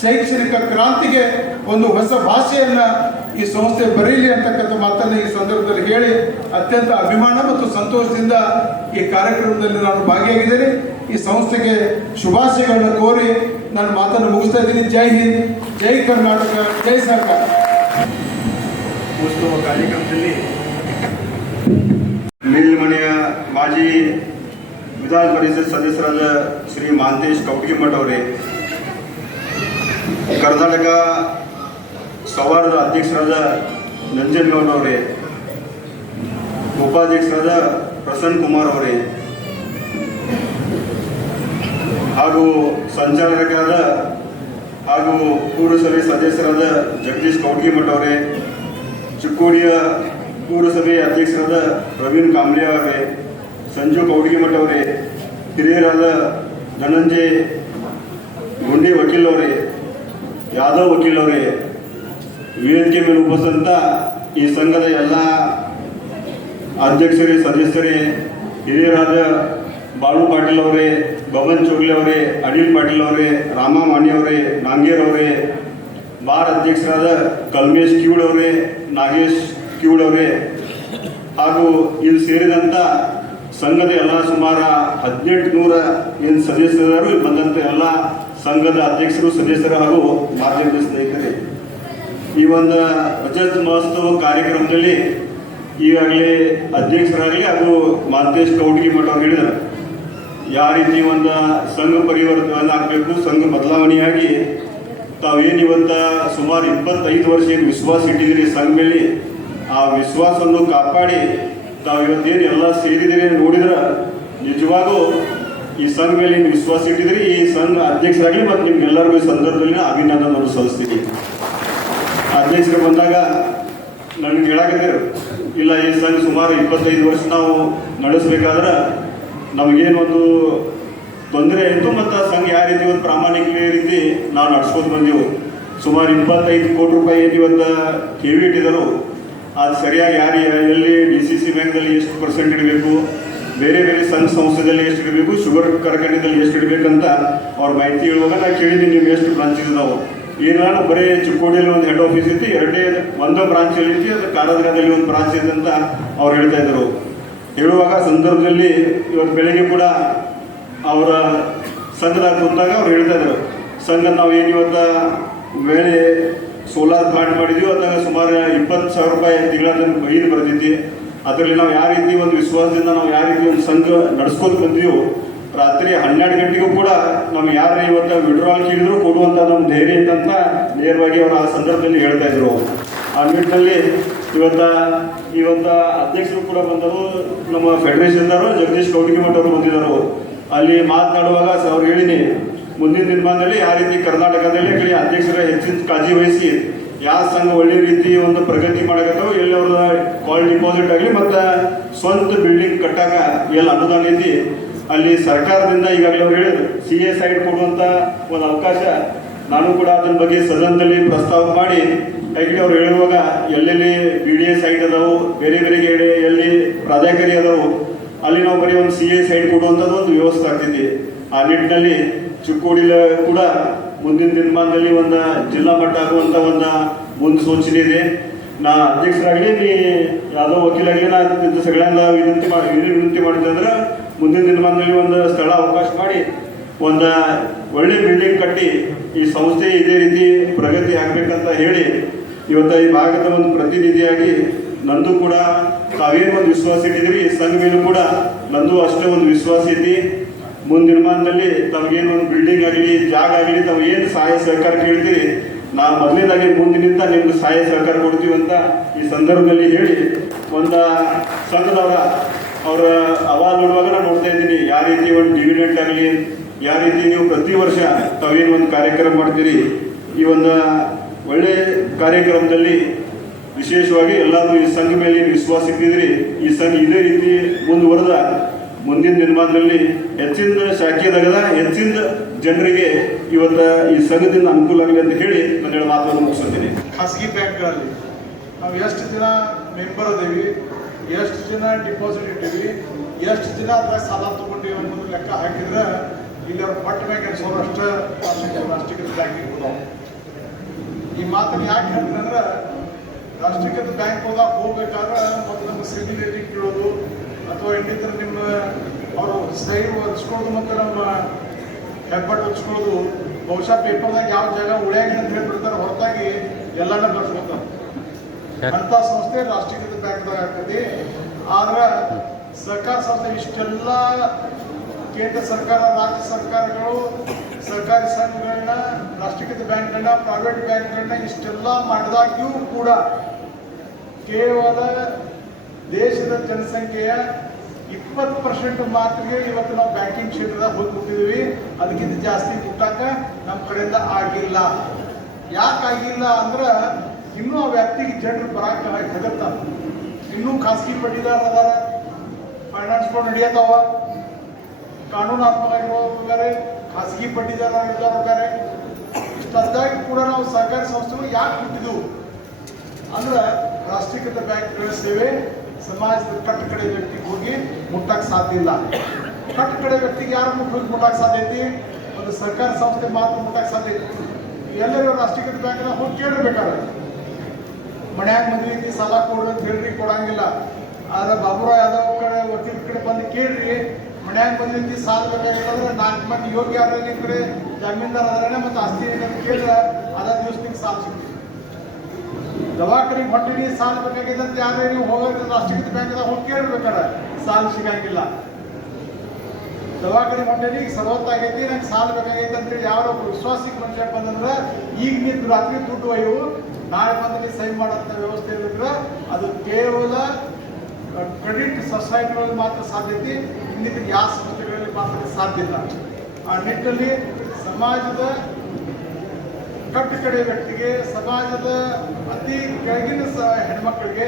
ಶೈಕ್ಷಣಿಕ ಕ್ರಾಂತಿಗೆ ಒಂದು ಹೊಸ ಭಾಷೆಯನ್ನ ಈ ಸಂಸ್ಥೆ ಬರೀಲಿ ಅಂತಕ್ಕಂಥ ಮಾತನ್ನು ಈ ಸಂದರ್ಭದಲ್ಲಿ ಹೇಳಿ, ಅತ್ಯಂತ ಅಭಿಮಾನ ಮತ್ತು ಸಂತೋಷದಿಂದ ಈ ಕಾರ್ಯಕ್ರಮದಲ್ಲಿ ನಾನು ಭಾಗಿಯಾಗಿದ್ದೇನೆ. ಈ ಸಂಸ್ಥೆಗೆ ಶುಭಾಶಯಗಳನ್ನು ಕೋರಿ ನಾನು ಮಾತನ್ನು ಮುಗಿಸ್ತಾ ಇದ್ದೀನಿ. ಜೈ ಹಿಂದ್, ಜೈ ಕರ್ನಾಟಕ, ಜೈ ಸರ್ಕಾರ. ಉತ್ಸವ ಕಾರ್ಯಕ್ರಮದಲ್ಲಿ ಮೇಲ್ಮನೆಯ ಮಾಜಿ ವಿಧಾನ ಪರಿಷತ್ ಸದಸ್ಯರಾದ ಶ್ರೀ ಮಾಂತೇಶ್ ಕೌಟಗಿಮಠ್ ಅವರೇ, ಕರ್ನಾಟಕ ಸೌಹಾರ್ದ ಅಧ್ಯಕ್ಷರಾದ ನಂಜನಗೌಡ ಅವರೇ, ಉಪಾಧ್ಯಕ್ಷರಾದ ಪ್ರಸನ್ನ ಕುಮಾರ್ ಅವರೇ, ಹಾಗೂ ಸಂಚಾಲಕರಾದ ಹಾಗೂ ಪೂರಸಭೆ ಸದಸ್ಯರಾದ ಜಗದೀಶ್ ಕೌಟಗಿಮಠ್ ಅವರೇ, ಚಿಕ್ಕೋಡಿಯ ಪೂರಸಭೆ ಅಧ್ಯಕ್ಷರಾದ ಪ್ರವೀಣ್ ಕಾಂಬ್ಳೆ ಅವರೇ, ಸಂಜು ಕೌಟಗಿಮಠ್ ಅವರೇ, ಹಿರಿಯರಾದ ಧನಂಜಯ ಗುಂಡಿ ವಕೀಲ್ ಅವರೇ, ಯಾದವ್ ವಕೀಲ್ ಅವರೇ, ವೇದಿಕೆ ಮೇಲೆ ಉಪಸ್ಥಿತ ಈ ಸಂಘದ ಎಲ್ಲ ಅಧ್ಯಕ್ಷರೇ, ಸದಸ್ಯರೇ, ಹಿರಿಯರಾದ ಬಾಳು ಪಾಟೀಲ್ ಅವರೇ, ಬಬನ್ ಚೋಗ್ಲೆ ಅವರೇ, ಅನಿಲ್ ಪಾಟೀಲ್ ಅವರೇ, ರಾಮ ಮಾಣಿ ಅವರೇ, ನಾಂಗೇರ್ ಅವರೇ, ಬಾರ್ ಅಧ್ಯಕ್ಷರಾದ ಕಲ್ಮೇಶ್ ಕ್ಯೂಡ್ ಅವರೇ, ನಾಗೇಶ್ ಕ್ಯೂಡ್ ಅವರೇ, ಹಾಗೂ ಇಲ್ಲಿ ಸೇರಿದಂಥ ಸಂಘದ ಎಲ್ಲ ಸುಮಾರು 1800 ಏನು ಸದಸ್ಯರು ಬಂದಂಥ ಎಲ್ಲ ಸಂಘದ ಅಧ್ಯಕ್ಷರು ಸದಸ್ಯರು ಹಾಗೂ ಮಾಧ್ಯಮದ ಸ್ನೇಹಿತರೆ, ಈ ಒಂದು ರಜತ ಮಹೋತ್ಸವ ಕಾರ್ಯಕ್ರಮದಲ್ಲಿ ಈಗಾಗಲೇ ಅಧ್ಯಕ್ಷರಾಗಲಿ ಹಾಗೂ ಮಾಂತೇಶ್ ಕೌಟಗಿಮಠ ಅವರು ಹೇಳಿದರು, ಯಾವ ರೀತಿ ಒಂದು ಸಂಘ ಪರಿವರ್ತನೆ ಆಗಬೇಕು, ಸಂಘ ಬದಲಾವಣೆಯಾಗಿ ತಾವೇನು ಇವತ್ತು ಸುಮಾರು 25 ವರ್ಷ ಏನು ವಿಶ್ವಾಸ ಇಟ್ಟಿದ್ದೀರಿ ಸಂಘ ಮೇಲೆ, ಆ ವಿಶ್ವಾಸವನ್ನು ಕಾಪಾಡಿ ತಾವು ಇವತ್ತೇನು ಎಲ್ಲ ಸೇರಿದಿರಿ ನೋಡಿದ್ರೆ ನಿಜವಾಗೂ ಈ ಸಂಘ ಮೇಲೆ ಏನು ವಿಶ್ವಾಸ ಇಟ್ಟಿದ್ರಿ, ಈ ಸಂಘ ಅಧ್ಯಕ್ಷರಾಗಲಿ ಮತ್ತು ನಿಮ್ಗೆಲ್ಲರಿಗೂ ಈ ಸಂದರ್ಭದಲ್ಲಿ ಅಭಿನಂದನೆ ಸಲ್ಲಿಸ್ತೀನಿ. ಅಧ್ಯಕ್ಷರು ಬಂದಾಗ ನನಗೆ ಹೇಳಾಕತ್ತಿರು, ಇಲ್ಲ ಈ ಸಂಘ ಸುಮಾರು 25 ವರ್ಷ ನಾವು ನಡೆಸಬೇಕಾದ್ರೆ ನಮಗೇನೊಂದು ತೊಂದರೆ ಆಯಿತು ಮತ್ತು ಸಂಘ ಯಾವ ರೀತಿ ಒಂದು ಪ್ರಾಮಾಣಿಕ ರೀತಿ ನಾವು ನಡ್ಸ್ಕೊಂಡು ಬಂದೆವು. ಸುಮಾರು 25 ಕೋಟಿ ರೂಪಾಯಿ ಏನು ಇವತ್ತು ಠೇವಿ ಇಟ್ಟಿದ್ದರು, ಅದು ಸರಿಯಾಗಿ ಯಾರು ಎಲ್ಲಿ DCC ಬ್ಯಾಂಕ್ದಲ್ಲಿ ಎಷ್ಟು ಪರ್ಸೆಂಟ್ ಇಡಬೇಕು, ಬೇರೆ ಬೇರೆ ಸಂಘ ಸಂಸ್ಥೆದಲ್ಲಿ ಎಷ್ಟು ಇಡಬೇಕು, ಶುಗರ್ ಕಾರ್ಖಾನೆದಲ್ಲಿ ಎಷ್ಟು ಇಡಬೇಕಂತ ಅವ್ರ ಮಾಹಿತಿ ಹೇಳುವಾಗ ನಾನು ಕೇಳಿದ್ದೀನಿ, ನೀವು ಎಷ್ಟು ಬ್ರಾಂಚಸ್ ಇದಾವೆ. ಏನಾದ್ರು ಬರೀ ಚಿಕ್ಕೋಡಿಯಲ್ಲಿ ಒಂದು ಹೆಡ್ ಆಫೀಸ್ ಇತ್ತು, ಒಂದು ಬ್ರಾಂಚ್ ಇತ್ತು, ಅದು ಕಾರದ್ರದಲ್ಲಿ ಒಂದು ಬ್ರಾಂಚ್ ಇದೆ ಅಂತ ಅವ್ರು ಹೇಳ್ತಾ ಇದ್ರು. ಹೇಳುವಾಗ ಸಂದರ್ಭದಲ್ಲಿ ಇವತ್ತು ಬೆಳಗ್ಗೆ ಕೂಡ ಅವರ ಸಂಘದಾಗ ಕುಂತಾಗ ಅವ್ರು ಹೇಳ್ತಾ ಇದ್ರು, ಸಂಘ ನಾವು ಏನು ಇವತ್ತು ಮೇಲೆ ಸೋಲಾರ್ ಪ್ಲಾಂಟ್ ಮಾಡಿದ್ವಿ, ಅದಾಗ ಸುಮಾರು 20,000 ರೂಪಾಯಿ ತಿಂಗಳ ಇದು ಬರ್ತೈತಿ. ಅದರಲ್ಲಿ ನಾವು ಯಾವ ರೀತಿ ಒಂದು ವಿಶ್ವಾಸದಿಂದ ನಾವು ಯಾವ ರೀತಿ ಒಂದು ಸಂಘ ನಡ್ಸ್ಕೊಂಡು ಬಂದೀವೋ, ರಾತ್ರಿ 12 ಗಂಟೆಗೂ ಕೂಡ ನಮ್ಗೆ ಯಾರು ಇವತ್ತು ವಿಡ್ರಾಲ್ ಕೇಳಿದ್ರು ಕೊಡುವಂಥ ನಮ್ಮ ಧೈರ್ಯ ಇತ್ತಂತ ನೇರವಾಗಿ ಅವರು ಆ ಸಂದರ್ಭದಲ್ಲಿ ಹೇಳ್ತಾ ಇದ್ರು. ಆ ನಿಟ್ಟಿನಲ್ಲಿ ಇವತ್ತ ಅಧ್ಯಕ್ಷರು ಕೂಡ ಬಂದರು, ನಮ್ಮ ಫೆಡರೇಷನ್ದವರು ಜಗದೀಶ್ ಕೌಟಗಿಮಠ ಅವರು ಬಂದಿದ್ದರು. ಅಲ್ಲಿ ಮಾತನಾಡುವಾಗ ಅವ್ರು ಹೇಳಿನಿ, ಮುಂದಿನ ದಿನಮಾನದಲ್ಲಿ ಯಾವ ರೀತಿ ಕರ್ನಾಟಕದಲ್ಲಿ ಕಡೆ ಅಧ್ಯಕ್ಷರ ಹೆಚ್ಚಿನ ಕಾಳಜಿ ವಹಿಸಿ ಯಾವ ಸಂಘ ಒಳ್ಳೆ ರೀತಿ ಒಂದು ಪ್ರಗತಿ ಮಾಡಕತ್ತೋ, ಎಲ್ಲಿ ಅವ್ರ ಕಾಲ್ ಡಿಪಾಸಿಟ್ ಆಗಲಿ ಮತ್ತು ಸ್ವಂತ ಬಿಲ್ಡಿಂಗ್ ಕಟ್ಟಾಕ ಎಲ್ಲಿ ಅನುದಾನ ಐತಿ ಅಲ್ಲಿ ಸರ್ಕಾರದಿಂದ ಈಗಾಗಲೇ ಅವ್ರು ಹೇಳಿದ್ರು CA ಸೈಡ್ ಕೊಡುವಂಥ ಒಂದು ಅವಕಾಶ, ನಾನು ಕೂಡ ಅದನ್ನ ಬಗ್ಗೆ ಸದನದಲ್ಲಿ ಪ್ರಸ್ತಾವ ಮಾಡಿ ಯಾಕಂದ್ರೆ ಅವ್ರು ಹೇಳುವಾಗ ಎಲ್ಲೆಲ್ಲಿ BDA ಸೈಟ್ ಅದಾವು, ಬೇರೆ ಬೇರೆ ಎಲ್ಲಿ ಪ್ರಾಧಿಕಾರಿ ಅದಾವು, ಅಲ್ಲಿ ನಾವು ಬರೀ ಒಂದು CA ಸೈಡ್ ಕೊಡುವಂಥದ್ದು ಒಂದು ವ್ಯವಸ್ಥೆ ಆಗ್ತಿದೆ. ಆ ನಿಟ್ಟಿನಲ್ಲಿ ಚಿಕ್ಕೋಡಿಲ ಕೂಡ ಮುಂದಿನ ದಿನಮಾನದಲ್ಲಿ ಒಂದು ಜಿಲ್ಲಾ ಮಟ್ಟ ಆಗುವಂಥ ಒಂದು ಮುಂದೆ ಸೂಚನೆ ಇದೆ. ನಾ ಅಧ್ಯಕ್ಷರಾಗಲಿ ನೀ ಯಾವುದೋ ವಕೀಲಾಗಲಿ ನಾ ಸಗಳೆಲ್ಲ ವಿನಂತಿ ಮಾಡಿದ್ದೆ ಅಂದ್ರೆ ಮುಂದಿನ ದಿನಮಾನದಲ್ಲಿ ಒಂದು ಸ್ಥಳ ಅವಕಾಶ ಮಾಡಿ ಒಂದು ಒಳ್ಳೆ ಬಿಲ್ಡಿಂಗ್ ಕಟ್ಟಿ ಈ ಸಂಸ್ಥೆ ಇದೇ ರೀತಿ ಪ್ರಗತಿ ಆಗಬೇಕಂತ ಹೇಳಿ ಇವತ್ತು ಈ ಭಾಗದ ಒಂದು ಪ್ರತಿನಿಧಿಯಾಗಿ ನಂದು ಕೂಡ ತಾವೇನು ಒಂದು ವಿಶ್ವಾಸ ಇಟ್ಟಿದ್ದೀರಿ, ಈ ಸಂಘ ಮೇಲೂ ಕೂಡ ನಂದು ಅಷ್ಟೇ ಒಂದು ವಿಶ್ವಾಸ ಐತಿ. ಮುಂದಿನ ದಿನಮಾನದಲ್ಲಿ ತಮಗೇನು ಒಂದು ಬಿಲ್ಡಿಂಗ್ ಆಗಲಿ ಜಾಗ ಆಗಲಿ ತಾವು ಏನು ಸಹಾಯ ಸಹಕಾರ ಕೇಳ್ತೀರಿ, ನಾವು ಮೊದಲನೇದಾಗಿ ಮುಂದಿನಿಂದ ನಿಮ್ಗೆ ಸಹಾಯ ಸಹಕಾರ ಕೊಡ್ತೀವಿ ಅಂತ ಈ ಸಂದರ್ಭದಲ್ಲಿ ಹೇಳಿ, ಒಂದು ಸಂಘದವರ ಅವರ ಅವಾಜ್ ನೋಡುವಾಗ ನಾನು ನೋಡ್ತಾ ಇದ್ದೀನಿ ಯಾವ ರೀತಿ ಒಂದು ಡಿವಿಡೆಂಟ್ ಆಗಲಿ, ಯಾವ ರೀತಿ ನೀವು ಪ್ರತಿ ವರ್ಷ ತಾವೇನು ಒಂದು ಕಾರ್ಯಕ್ರಮ ಮಾಡ್ತೀರಿ. ಈ ಒಂದು ಒಳ್ಳೆ ಕಾರ್ಯಕ್ರಮದಲ್ಲಿ ವಿಶೇಷವಾಗಿ ಎಲ್ಲರೂ ಈ ಸಂಘ ಮೇಲೆ ವಿಶ್ವಾಸ ಇಟ್ಟಿದ್ರಿ, ಈ ಸಂಘ ಇದೇ ರೀತಿ ಮುಂದುವರೆದ ಮುಂದಿನ ದಿನಮಾನದಲ್ಲಿ ಹೆಚ್ಚಿನ ಶಾಖೆದಾಗದ ಹೆಚ್ಚಿನ ಜನರಿಗೆ ಇವತ್ತು ಈ ಸಂಘದಿಂದ ಅನುಕೂಲ ಆಗಲಿ ಅಂತ ಹೇಳಿ ನನ್ನ ಮಾತನ್ನು ಮುಗಿಸುತ್ತೇನೆ. ಖಾಸಗಿ ಬ್ಯಾಂಕ್ಗಳಲ್ಲಿ ನಾವು ಎಷ್ಟು ಜನ ಮೆಂಬರ್ ಅದೇವಿ, ಎಷ್ಟು ಜನ ಡಿಪಾಸಿಟ್ ಇಟ್ಟಿವಿ, ಎಷ್ಟು ಜನ ಅದ್ರಾಗ ಸಾಲ ತಗೊಂಡಿವಿ ಅನ್ನೋದು ಲೆಕ್ಕ ಹಾಕಿದ್ರೆ ಇಲ್ಲಿ ಅವ್ರ ಪಟ್ಟ ಬ್ಯಾಂಕ್ ಅನ್ಸೋರಷ್ಟು ರಾಷ್ಟ್ರೀಕೃತ ಬ್ಯಾಂಕಿಗೆ ಹೋದವು. ಈ ಮಾತನ್ನು ಯಾಕೆ ಹೇಳ್ತೀನಿ ಅಂದ್ರೆ, ರಾಷ್ಟ್ರೀಕೃತ ಬ್ಯಾಂಕ್ ಹೋಗ್ಬೇಕಾದ್ರೆ ಮೊದಲು ನಮ್ಮ ಸಿವಿಲ್ ರೇಟಿಂಗ್ ಕೇಳೋದು ಅಥವಾ ಇನ್ನಿತರ ನಿಮ್ಮ ಅವರು ಸೈಡ್ ಒದಿಸ್ಕೊಳ್ಳೋದು ಮತ್ತು ನಮ್ಮ ಹೆಬ್ಬಟ್ಟು ಒದಿಸ್ಕೊಳ್ಳೋದು, ಬಹುಶಃ ಪೇಪರ್ದಾಗ ಯಾವ ಜಾಗ ಉಳ್ಯಾಗಿ ಅಂತ ಹೇಳ್ಬಿಡ್ತಾರೆ, ಹೊರತಾಗಿ ಎಲ್ಲಾನ ಬರ್ಸ್ಕೊತಾರೆ. ಅಂತ ಸಂಸ್ಥೆ ರಾಷ್ಟ್ರೀಕೃತ ಬ್ಯಾಂಕ್ದಾಗ ಆಗ್ತದೆ. ಆದ್ರೆ ಸರ್ಕಾರ ಸಂಸ್ಥೆ ಇಷ್ಟೆಲ್ಲ ಕೇಂದ್ರ ಸರ್ಕಾರ, ರಾಜ್ಯ ಸರ್ಕಾರಗಳು, ಸರ್ಕಾರಿ ಸಂಘಗಳನ್ನ, ರಾಷ್ಟ್ರೀಕೃತ ಬ್ಯಾಂಕ್ಗಳನ್ನ, ಪ್ರೈವೇಟ್ ಬ್ಯಾಂಕ್ಗಳನ್ನ ಇಷ್ಟೆಲ್ಲ ಮಾಡಿದಾಗ್ಯೂ ಕೂಡ ಕೇವಲ ದೇಶದ ಜನಸಂಖ್ಯೆಯ 20% ಮಾತ್ರ ಇವತ್ತು ನಾವು ಬ್ಯಾಂಕಿಂಗ್ ಕ್ಷೇತ್ರದಾಗ ಹೋಗ್ಬಿಟ್ಟಿದ್ದೀವಿ. ಅದಕ್ಕಿಂತ ಜಾಸ್ತಿ ಮುಟ್ಟಾಕ ನಮ್ಮ ಕಡೆಯಿಂದ ಆಗಿಲ್ಲ. ಯಾಕೆ ಆಗಿಲ್ಲ ಅಂದ್ರೆ ಇನ್ನೂ ಆ ವ್ಯಾಪ್ತಿಗೆ ಜನರು ಬರಾಕ ಹೆದರ್ತಾರೆ. ಇನ್ನೂ ಖಾಸಗಿ ಬಡ್ಡಿದಾರ ಅದಾರ, ಫೈನಾನ್ಸ್ಗಳು ನಡೆಯತಾವ, ಕಾನೂನಾತ್ಮಕವಾಗಿರೋರು ಬೇರೆ, ಖಾಸಗಿ ಬಡ್ಡಿದಾರ ಇದ್ದಾರ ಬೇರೆ. ಇಷ್ಟಾಗಿ ಕೂಡ ನಾವು ಸಹಕಾರಿ ಸಂಸ್ಥೆಗಳು ಯಾಕೆ ಹುಟ್ಟಿದ್ವು ಅಂದ್ರೆ ರಾಷ್ಟ್ರೀಕೃತ ಬ್ಯಾಂಕ್ಗಳ ಸೇವೆ ಸಮಾಜದ ಕಟ್ಟ ಕಡೆ ವ್ಯಕ್ತಿಗೆ ಹೋಗಿ ಮುಟ್ಟಕ್ಕೆ ಸಾಧ್ಯ ಇಲ್ಲ. ಕಟ್ಟ ಕಡೆ ವ್ಯಕ್ತಿಗೆ ಯಾರು ಮುಟ್ಟಕ್ಕೆ ಸಾಧ್ಯ ಐತಿ? ಒಂದು ಸರ್ಕಾರ ಸಂಸ್ಥೆ ಮಾತ್ರ ಮುಟ್ಟಕ್ಕೆ ಸಾಧ್ಯ ಐತಿ. ಎಲ್ಲರೂ ರಾಷ್ಟ್ರೀಕೃತ ಬ್ಯಾಂಕ್ನ ಹೋಗಿ ಕೇಳಬೇಕಾದ್ರೆ ಮನ್ಯಾಗ ಮದುವೆ ಐತಿ ಸಾಲ ಕೊಡ್ರಿ ಅಂತ ಹೇಳ್ರಿ, ಕೊಡಂಗಿಲ್ಲ. ಆದ್ರೆ ಬಾಬುರಾವ್ ಯಾದವ್ ಕಡೆ ವಕೀಲ ಕಡೆ ಬಂದು ಕೇಳ್ರಿ, ಮನ್ಯಾಗ ಮದುವೆ ಐತಿ ಸಾಲ ಬೇಕಾಗಿಲ್ಲ ಅಂದ್ರೆ 4 ಮಂದಿ ಯೋಗ್ಯ ನಿಮ್ಮ ಕಡೆ ಜಮೀನ್ದಾರ ಅದರೇ ಮತ್ತು ಆಸ್ತಿ ಕೇಳಿದ್ರೆ ಅದ ದಿವಸ ನಿಮ್ಗೆ ಸಾಲ ಸಿಗ್ತದೆ. ದವಾಖಾನಿಗೆ ಹೊಟ್ಟಿಗೆ ಸಾಲ ಬೇಕಾಗಿದೆ ಅಂತ ಯಾರೇ ನೀವು ಹೋಗೋದು ರಾಷ್ಟ್ರೀಕೃತ ಬ್ಯಾಂಕ್ದಾಗ ಹೋಗಿ ಕೇಳಬೇಕಾರೆ ಸಾಲ ಸಿಗಂಗಿಲ್ಲ. ದವಾಖಾನಿಗೆ ಹೊಟ್ಟೆಗೆ ಸರ್ವತ್ತಾಗೈತಿ, ನಂಗೆ ಸಾಲ ಬೇಕಾಗೈತೆ ಅಂತೇಳಿ ಯಾರೋ ವಿಶ್ವಾಸಿಕ ಮನುಷ್ಯ ಬಂದಂದ್ರೆ ಈಗ ನೀವು ರಾತ್ರಿ ದುಡ್ಡು ಒಯ್ಯು ನಾಳೆ ಬಂದಲ್ಲಿ ಸೈನ್ ಮಾಡೋಂಥ ವ್ಯವಸ್ಥೆ ಇರಿದ್ರೆ ಅದು ಕೇವಲ ಕ್ರೆಡಿಟ್ ಸೊಸೈಟಿಗಳಲ್ಲಿ ಮಾತ್ರ ಸಾಧ್ಯತೆ, ಇನ್ನಿತರ ಯಾವ ಸಂಸ್ಥೆಗಳಲ್ಲಿ ಮಾತ್ರ ಸಾಧ್ಯ ಇಲ್ಲ. ಆ ನಿಟ್ಟಿನಲ್ಲಿ ಸಮಾಜದ ಕಟ್ಟು ಕಡೆ ವ್ಯಕ್ತಿಗೆ, ಸಮಾಜದ ಅತಿ ಕೆಳಗಿನ ಹೆಣ್ಮಕ್ಳಿಗೆ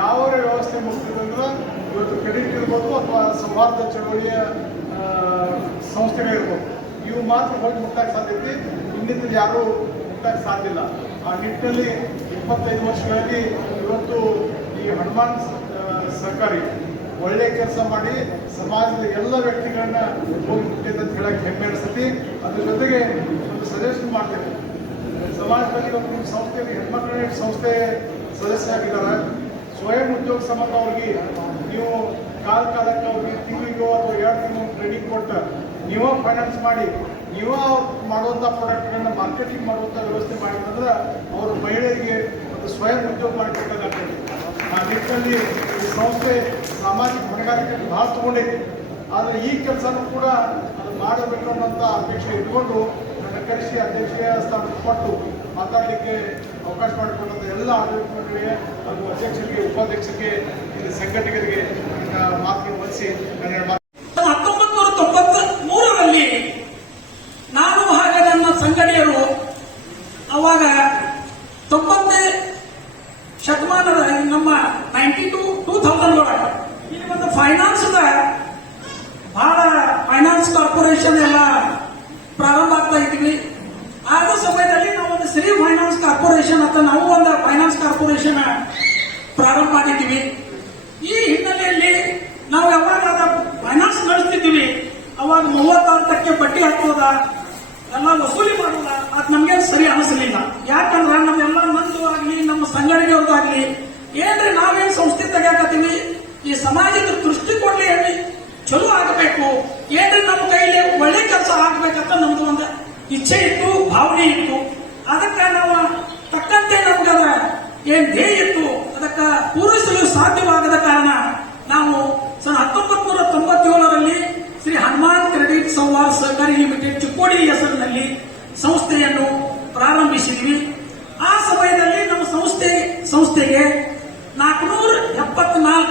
ಯಾವ ವ್ಯವಸ್ಥೆ ಮುಗ್ತಿದ್ರೆ ಇವತ್ತು ಕ್ರೆಡಿಟ್ ಇರ್ಬೋದು ಅಥವಾ ಸೌಹಾರ್ದ ಚಳವಳಿಯ ಸಂಸ್ಥೆಗಳಿರ್ಬೋದು, ಇವು ಮಾತ್ರ ಹೋಗಿ ಮುಟ್ಟಕ್ಕೆ ಸಾಧ್ಯತೆ, ಇನ್ನಿತರ ಯಾರೂ ಮುಟ್ಟಕ್ಕೆ ಸಾಧ್ಯ ಇಲ್ಲ. ಆ ನಿಟ್ಟಿನಲ್ಲಿ 25 ವರ್ಷಗಳಲ್ಲಿ ಇವತ್ತು ಈ ಹನುಮಾನ್ ಸಹಕಾರಿ ಒಳ್ಳೆ ಕೆಲಸ ಮಾಡಿ ಸಮಾಜದ ಎಲ್ಲ ವ್ಯಕ್ತಿಗಳನ್ನ ಹೋಗಿ ಮುಟ್ಟಿದೆ ಅಂತ ಹೇಳಕ್ಕೆ ಹೆಮ್ಮೆ ಅನಿಸ್ತೈತಿ. ಅದ್ರ ಜೊತೆಗೆ ಒಂದು ಸಜೆಷನ್ ಮಾಡ್ತೇವೆ, ಸಮಾಜದಲ್ಲಿ ಇವತ್ತು ನಿಮ್ಮ ಸಂಸ್ಥೆಯಲ್ಲಿ ಹೆಣ್ಮಕ್ಳ ಸಂಸ್ಥೆ ಸದಸ್ಯರಾಗಿದ್ದಾರೆ. ಸ್ವಯಂ ಉದ್ಯೋಗ ಸಂಬಂಧ ಅವ್ರಿಗೆ ನೀವು ಕಾಲಕ್ಕೆ ಅವ್ರಿಗೆ ತಿಂಗಳಿಗೋ ಅಥವಾ 2 ತಿಂಗಳು ಟ್ರೈನಿಂಗ್ ಕೊಟ್ಟು ನೀವೇ ಫೈನಾನ್ಸ್ ಮಾಡಿ ನೀವೇ ಮಾಡುವಂಥ ಪ್ರಾಡಕ್ಟ್ಗಳನ್ನ ಮಾರ್ಕೆಟಿಂಗ್ ಮಾಡುವಂಥ ವ್ಯವಸ್ಥೆ ಮಾಡಿದ್ರೆ ಅವರು ಮಹಿಳೆಯರಿಗೆ ಒಂದು ಸ್ವಯಂ ಉದ್ಯೋಗ ಮಾಡಿಕೊಟ್ಟಾಗ್ತದೆ. ಆ ನಿಟ್ಟಿನಲ್ಲಿ ಈ ಸಂಸ್ಥೆ ಸಾಮಾಜಿಕ ಹೊಣೆಗಾರಿಕೆ ಭಾಳ ತಗೊಂಡೈತಿ. ಆದರೆ ಈ ಕೆಲಸನೂ ಕೂಡ ಅದು ಮಾಡಬೇಕು ಅನ್ನೋಂಥ ಅಪೇಕ್ಷೆ ಇಟ್ಕೊಂಡು ನನ್ನ ಕರೆಸಿ ಅಧ್ಯಕ್ಷೀಯ ಸ್ಥಾನ ಕೊಟ್ಟು ಮಾತಾಡಲಿಕ್ಕೆ ಅವಕಾಶ ಮಾಡಿಕೊಂಡಂಥ ಎಲ್ಲ ಆಡಳಿತ ಮಂಡಳಿಗೆ ಹಾಗೂ ಅಧ್ಯಕ್ಷರಿಗೆ, ಉಪಾಧ್ಯಕ್ಷರಿಗೆ, ಇಲ್ಲಿ ಸಂಘಟಕರಿಗೆ ಮಾತನ್ನು ವಹಿಸಿ ನನ್ನ 1993ರಲ್ಲಿ ನಾನು ಹಾಗೆ ನನ್ನ ಸಂಘಟನೆಯರು ಅವಾಗ 90 ಶತಮಾನದ ನಮ್ಮ 2000 ಒಳಗೆ ಇಲ್ಲಿ ಒಂದು ಫೈನಾನ್ಸ್ ಕಾರ್ಪೊರೇಷನ್ ಎಲ್ಲ ಪ್ರಾರಂಭ ಆಗ್ತಾ ಇದ್ವಿ. ಆದ ಸಮಯದಲ್ಲಿ ನಾವು ಒಂದು ಶ್ರೀ ಫೈನಾನ್ಸ್ ಕಾರ್ಪೊರೇಷನ್ ಅಂತ ನಾವು ಒಂದು ಫೈನಾನ್ಸ್ ಕಾರ್ಪೊರೇಷನ್ ಪ್ರಾರಂಭ ಮಾಡಿದ್ದೀವಿ. ಈ ಹಿನ್ನೆಲೆಯಲ್ಲಿ ನಾವು ಯಾವಾಗ ಫೈನಾನ್ಸ್ ನಡೆಸ್ತಿದ್ವಿ ಅವಾಗ 36% ಬಡ್ಡಿ ಹಾಕೋದ ಎಲ್ಲ ವಸೂಲಿ ಮಾಡೋದ ಅದು ನಮ್ಗೆ ಸರಿ ಅನಿಸಲಿಲ್ಲ. ಯಾಕಂದ್ರೆ ನಮ್ಮೆಲ್ಲ ನಂದು ಆಗ್ಲಿ ನಮ್ಮ ಸಂಘಟನೆಯವ್ರದ್ದಾಗ್ಲಿ ಏನ್ರಿ ನಾವೇನ್ ಸಂಸ್ಥೆ ತೆಗಿಯಾಕತ್ತೀವಿ ಈ ಸಮಾಜದ ದೃಷ್ಟಿಕೋನ ಚಲೋ ಆಗಬೇಕು, ಏನ್ರಿ ನಮ್ಮ ಕೈಲಿ ಒಳ್ಳೆ ಕೆಲಸ ಆಗ್ಬೇಕಂತ ನಮ್ದು ಒಂದು ಇಚ್ಛೆ ಇತ್ತು, ಭಾವನೆ ಇತ್ತು. ಅದಕ್ಕೆ ನಾವು ತಕ್ಕಂತೆ ನಮ್ಗದ ಏನ್ ಧ್ಯೇಯ ಇತ್ತು ಅದಕ್ಕೆ ಪೂರೈಸಲು ಸಾಧ್ಯವಾಗದ ಕಾರಣ ನಾವು 1997ರಲ್ಲಿ ಶ್ರೀ ಹನುಮಾನ್ ಕ್ರೆಡಿಟ್ ಸಂವಾದ್ ಸಹಕಾರಿ ಲಿಮಿಟೆಡ್ ಚಿಕ್ಕೋಡಿ ಹೆಸರಿನಲ್ಲಿ ಸಂಸ್ಥೆಯನ್ನು ಪ್ರಾರಂಭಿಸಿದ್ವಿ. ಆ ಸಮಯದಲ್ಲಿ ನಮ್ಮ ಸಂಸ್ಥೆಗೆ 474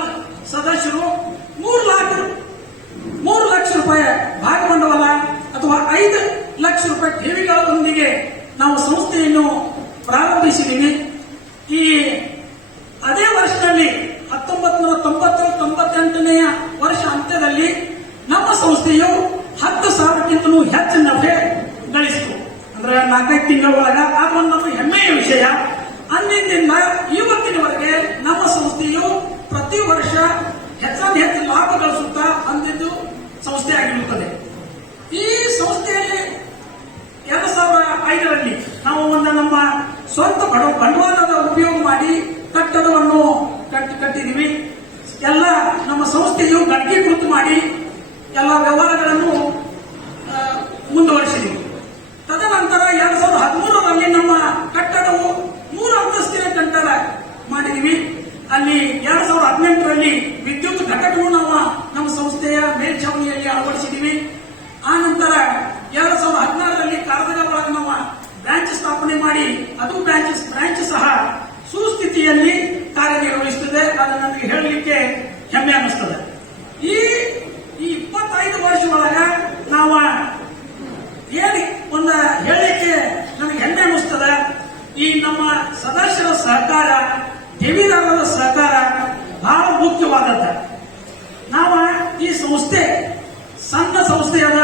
ಸದಸ್ಯರು 3 ಲಕ್ಷ ರೂಪಾಯಿ ಭಾಗಬಂಡವಾಳ ಅಥವಾ 5 ಲಕ್ಷ ರೂಪಾಯಿ ಠೇವಿಗಳೊಂದಿಗೆ ನಾವು ಸಂಸ್ಥೆಯನ್ನು ಪ್ರಾರಂಭಿಸಿದ್ದೀವಿ. ಈ ಅದೇ ವರ್ಷದಲ್ಲಿ 1997-98ನೇ ವರ್ಷ ಅಂತ್ಯದಲ್ಲಿ ನಮ್ಮ ಸಂಸ್ಥೆಯು 10,000ಕ್ಕಿಂತಲೂ ಹೆಚ್ಚು ನಫೆ ಗಳಿಸಿತು. ಅಂದ್ರೆ 4-5 ತಿಂಗಳ ಒಳಗ ಅದೊಂದು ನಮ್ಮ ಹೆಮ್ಮೆಯ ವಿಷಯ. ಅಂದಿನಿಂದ ಇವತ್ತಿನವರೆಗೆ ನಮ್ಮ ಸಂಸ್ಥೆಯು ಪ್ರತಿ ವರ್ಷ ಹೆಚ್ಚಾಗಿ ಹೆಚ್ಚು ಲಾಭ ಗಳಿಸುತ್ತಾ ಬಂದಿದ್ದು ಸಂಸ್ಥೆ ಆಗಿರುತ್ತದೆ. ಈ ಸಂಸ್ಥೆಯಲ್ಲಿ 2005ರಲ್ಲಿ ನಾವು ಒಂದು ನಮ್ಮ ಸ್ವಂತ ಬಂಡವಾಳದ ಉಪಯೋಗ ಮಾಡಿ ಕಟ್ಟಡವನ್ನು ಕಟ್ಟಿದೀವಿ. ಎಲ್ಲ ನಮ್ಮ ಸಂಸ್ಥೆಯು ಗಣಕೀಕೃತ ಮಾಡಿ ಎಲ್ಲ ವ್ಯವಹಾರಗಳನ್ನು ಮುಂದುವರಿಸಿದೀವಿ. ತದನಂತರ 2013ರಲ್ಲಿ ನಮ್ಮ ಕಟ್ಟಡವು 3 ಅಂತಸ್ತಿನ ಕಟ್ಟಡ ಮಾಡಿದೀವಿ. ಅಲ್ಲಿ 2018ರಲ್ಲಿ ವಿದ್ಯುತ್ ಘಟಕವು ನಾವು ನಮ್ಮ ಸಂಸ್ಥೆಯ ಮೇಲ್ಛಾವಣಿಯಲ್ಲಿ ಅಳವಡಿಸಿದೀವಿ. ಆ ನಂತರ 2016ರಲ್ಲಿ ಕಾರದಗ ಒಳಗೆ ನಾವು ಬ್ರಾಂಚ್ ಸ್ಥಾಪನೆ ಮಾಡಿ ಅದು ಬ್ರಾಂಚ್ ಸಹ ಸುಸ್ಥಿತಿಯಲ್ಲಿ ಕಾರ್ಯನಿರ್ವಹಿಸುತ್ತದೆ. ಅದು ನನಗೆ ಹೇಳಲಿಕ್ಕೆ ಹೆಮ್ಮೆ ಅನ್ನಿಸ್ತದೆ. ಈ 25 ವರ್ಷ ಒಳಗ ನಾವು ಹೇಳಿ ಒಂದು ಹೇಳಲಿಕ್ಕೆ ನನಗೆ ಹೆಮ್ಮೆ ಅನ್ನಿಸ್ತದೆ. ಈ ನಮ್ಮ ಸದಸ್ಯರ ಸಹಕಾರ, ಠೇವಿದಾರರ ಸಹಕಾರ ಬಹಳ ಮುಖ್ಯವಾದದ್ದು. ನಾವು ಈ ಸಂಸ್ಥೆ ಸಣ್ಣ ಸಂಸ್ಥೆ ಅದ.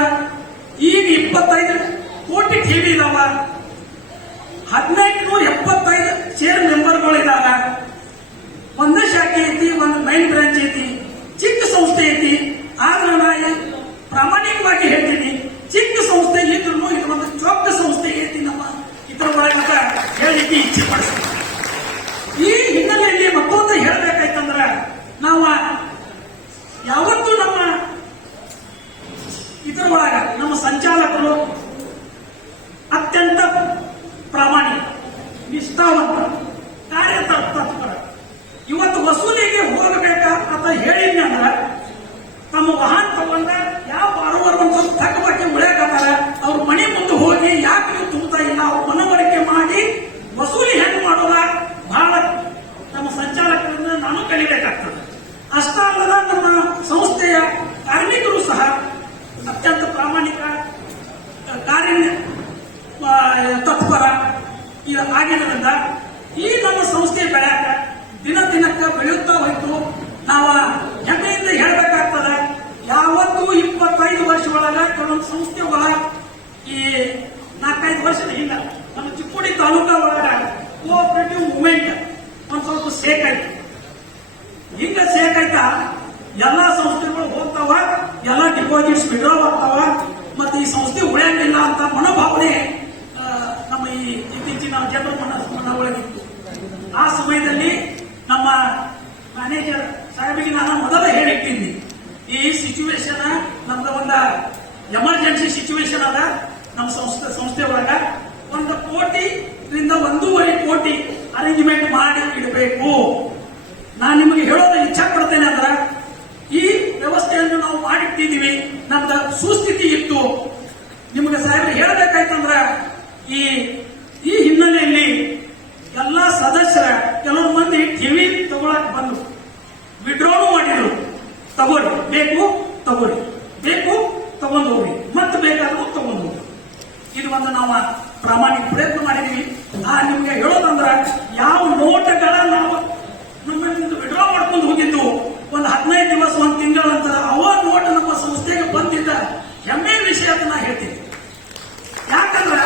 ಈಗ 25 ಕೋಟಿ ಠೇವಿ ಇದಾವ, 1875 ಶೇರ್ ಮೆಂಬರ್ಗಳಿದಾವ. ಒಂದೇ ಶಾಖೆ ಐತಿ, ಒಂದು ಮೈನ್ ಬ್ರಾಂಚ್ ಐತಿ, ಚಿಕ್ಕ ಸಂಸ್ಥೆ ಐತಿ. ಆದ್ರೆ ನಾ ಪ್ರಾಮಾಣಿಕವಾಗಿ ಹೇಳ್ತೀನಿ, ಚಿಕ್ಕ ಸಂಸ್ಥೆ ಇದ್ರೂ ಇದು ಒಂದು ಚೊಕ್ಕ ಸಂಸ್ಥೆ ಐತಿ ನಮ್ಮ ಇದರ ಒಳಗ ಹೇಳಿಕೆ ಇಚ್ಛೆ ಪಡಿಸ್ತೀವಿ. ಈ ಹಿನ್ನೆಲೆಯಲ್ಲಿ ಮತ್ತೊಂದು ಹೇಳ್ಬೇಕಾಯ್ತಂದ್ರ ನಾವು ಯಾವತ್ತೂ ನಮ್ಮ ಇದರ ಒಳಗ ನಮ್ಮ ಸಂಚಾಲಕರು ಸೇಕ್ ಆಯ್ತು. ಹಿಂಗ ಸೇಕ್ ಆಯ್ತಾ ಎಲ್ಲಾ ಸಂಸ್ಥೆಗಳು ಹೋಗ್ತಾವ, ಎಲ್ಲಾ ಡಿಪಾಸಿಟ್ಸ್ ವಿಡ್ರಾ ಆಗ್ತಾವ, ಮತ್ತೆ ಈ ಸಂಸ್ಥೆ ಉಳಿಯಂಗಿಲ್ಲ ಅಂತ ಮನೋಭಾವನೆ ನಮ್ಮ ಈ ಇತ್ತೀಚಿನ ಜನರ ಮನೊಳಗಿತ್ತು. ಆ ಸಮಯದಲ್ಲಿ ನಮ್ಮ ಮ್ಯಾನೇಜರ್ ಸಾಹೇಬಿಗೆ ನಾನು ಮೊದಲ ಹೇಳಿಟ್ಟಿದ್ದೀನಿ, ಈ ಸಿಚುವೇಶನ್ ನಮ್ದು ಒಂದು ಎಮರ್ಜೆನ್ಸಿ ಸಿಚುವೇಶನ್ ಅದ. ನಮ್ಮ ಸಂಸ್ಥೆ ಒಳಗ 1 ಕೋಟಿಯಿಂದ 1.5 ಕೋಟಿ ಅರೇಂಜ್ಮೆಂಟ್ ಮಾಡಿ ಇಡಬೇಕು. ನಾನು ನಿಮಗೆ ಹೇಳೋದು ಇಚ್ಛಾ ಪಡ್ತೇನೆ ಅಂದ್ರೆ, ಈ ವ್ಯವಸ್ಥೆಯನ್ನು ನಾವು ಮಾಡಿಟ್ಟಿದ್ದೀವಿ. ನಮ್ದು ಸುಸ್ಥಿತಿ ಇತ್ತು. ನಿಮಗೆ ಸಾಹೇಬ್ರು ಹೇಳಬೇಕಾಯ್ತಂದ್ರ, ಈ ಹಿನ್ನೆಲೆಯಲ್ಲಿ ಎಲ್ಲಾ ಸದಸ್ಯರ ಕೆಲವು ಮಂದಿ ಟಿವಿ ತಗೊಳಕ್ ಬಂದು ವಿಡ್ರಾನು ಮಾಡಿದ್ರು. ತಗೋರಿ, ಬೇಕು ತಗೋರಿ, ಬೇಕು ತಗೊಂಡು ಹೋಗ್ರಿ, ಮತ್ತೆ ಬೇಕಾದ್ರೂ ತಗೊಂಡು ಹೋಗ್ರಿ. ಇದು ಒಂದು ನಾವು ಪ್ರಾಮಾಣಿಕ ಪ್ರಯತ್ನ ಮಾಡಿದೀವಿ. ನಿಮ್ಗೆ ಹೇಳೋದಂದ್ರ, ಯಾವ ನೋಟಗಳ ನಾವು ನಮ್ಮನ್ನು ವಿಡ್ರಾ ಮಾಡ್ಕೊಂಡು ಹೋಗಿದ್ದು ಒಂದು 15 ದಿವಸ, 1 ತಿಂಗಳ ನಂತರ ಅವ ನೋಟ್ ನಮ್ಮ ಸಂಸ್ಥೆಗೆ ಬಂದಿದ್ದ ಹೆಮ್ಮೆಯ ವಿಷಯ ಅಂತ ನಾ ಹೇಳ್ತೀನಿ. ಯಾಕಂದ್ರ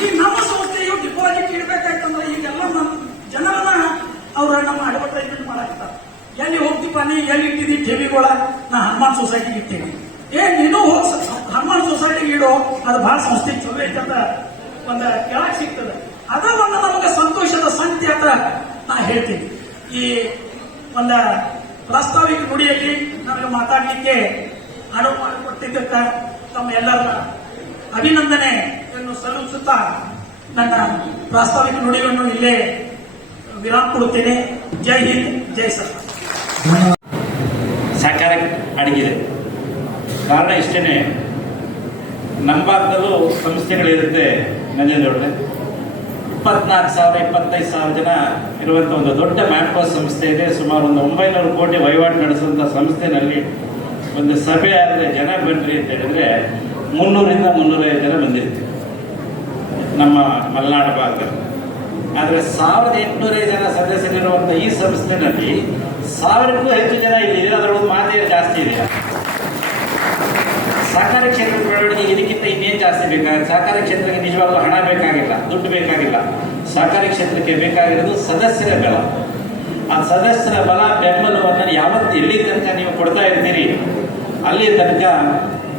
ಈ ನಮ್ಮ ಸಂಸ್ಥೆಯು ಡಿಪಾಸಿಟ್ ಇಡಬೇಕಾಯ್ತಂದ್ರೆ ಈಗೆಲ್ಲ ನಮ್ಮ ಜನರನ್ನ ಅವ್ರ ನಮ್ಮ ಅಡ್ವರ್ಟೈಸ್ಮೆಂಟ್ ಮಾಡಾಕ್ತಾರೆ. ಎಲ್ಲಿ ಹೋಗ್ತೀಪ ನೀ, ಎಲ್ಲಿ ಇಟ್ಟಿದ್ದೀವಿ ಠೇವಿಗಳ? ನಾ ಹನುಮಾನ್ ಸೊಸೈಟಿಗೆ ಇಟ್ಟೇನೆ. ನೀನು ಹೋಗಿ ಹನುಮಾನ್ ಸೊಸೈಟಿಗೆ ಇಡೋ, ಅದು ಬಹಳ ಸಂಸ್ಥೆ ಚಲೋ ಐತಂತ ಒಂದು ಕೆಳಗೆ ಸಿಗ್ತದೆ. ಅದ ಒಂದು ನಮಗೆ ಸಂತೋಷದ ಸಂಖ್ಯೆ ಅಂತ ನಾ ಹೇಳ್ತೀನಿ. ಈ ಒಂದು ಪ್ರಾಸ್ತಾವಿಕ ನುಡಿಯಲ್ಲಿ ನಮಗೆ ಮಾತಾಡಲಿಕ್ಕೆ ಅನುವು ಮಾಡಿಕೊಟ್ಟಿದ್ದಕ್ಕ ತಮ್ಮ ಎಲ್ಲರ ಅಭಿನಂದನೆಯನ್ನು ಸಲ್ಲಿಸುತ್ತಾ ನನ್ನ ಪ್ರಾಸ್ತಾವಿಕ ನುಡಿಯನ್ನು ಇಲ್ಲೇ ವಿರಾಮ ಕೊಡುತ್ತೇನೆ. ಜೈ ಹಿಂದ್, ಜೈ ಸರ್ಕಾರ. ಸಹಕಾರ ಅಡಗಿದೆ. ಕಾರಣ ಇಷ್ಟೇನೆ, ನಮ್ಮ ಭಾಗದಲ್ಲೂ ಸಂಸ್ಥೆಗಳಿರುತ್ತೆ. ನಂಜೇಂದ್ರವ್ರೆ, 24,000 25,000 ಜನ ಇರುವಂಥ ಒಂದು ದೊಡ್ಡ ಮ್ಯಾನ್ಪವರ್ ಸಂಸ್ಥೆ ಇದೆ. ಸುಮಾರು ಒಂದು 900 ಕೋಟಿ ವಹಿವಾಟು ನಡೆಸುವಂಥ ಸಂಸ್ಥೆನಲ್ಲಿ ಒಂದು ಸಭೆ ಆದರೆ ಜನ ಬನ್ನಿರಿ ಅಂತ ಹೇಳಿದ್ರೆ 300ರಿಂದ 350 ಜನ ಬಂದಿರ್ತೀವಿ ನಮ್ಮ ಮಲೆನಾಡು ಭಾಗದಲ್ಲಿ. ಆದರೆ 1800 ಜನ ಸದಸ್ಯರಿರುವಂಥ ಈ ಸಂಸ್ಥೆನಲ್ಲಿ 1000ಕ್ಕೂ ಹೆಚ್ಚು ಜನ ಇಲ್ಲಿ. ಅದರೊಂದು ಮಾತೇ ಜಾಸ್ತಿ ಇದೆ. ಸಹಕಾರ ಕ್ಷೇತ್ರದ ಬೆಳವಣಿಗೆ ಇದಕ್ಕಿಂತ ಇನ್ನೇನು ಜಾಸ್ತಿ ಬೇಕಾಗುತ್ತೆ? ಸಹಕಾರ ಕ್ಷೇತ್ರಕ್ಕೆ ನಿಜವಾಗ್ಲೂ ಹಣ ಬೇಕಾಗಿಲ್ಲ, ದುಡ್ಡು ಬೇಕಾಗಿಲ್ಲ. ಸಹಕಾರಿ ಕ್ಷೇತ್ರಕ್ಕೆ ಬೇಕಾಗಿರೋದು ಸದಸ್ಯರ ಬಲ. ಆ ಸದಸ್ಯರ ಬಲ ಬೆಂಬಲವನ್ನು ಯಾವತ್ತು ಎಲ್ಲಿ ತನಕ ನೀವು ಕೊಡ್ತಾ ಇರ್ತೀರಿ, ಅಲ್ಲಿ ತನಕ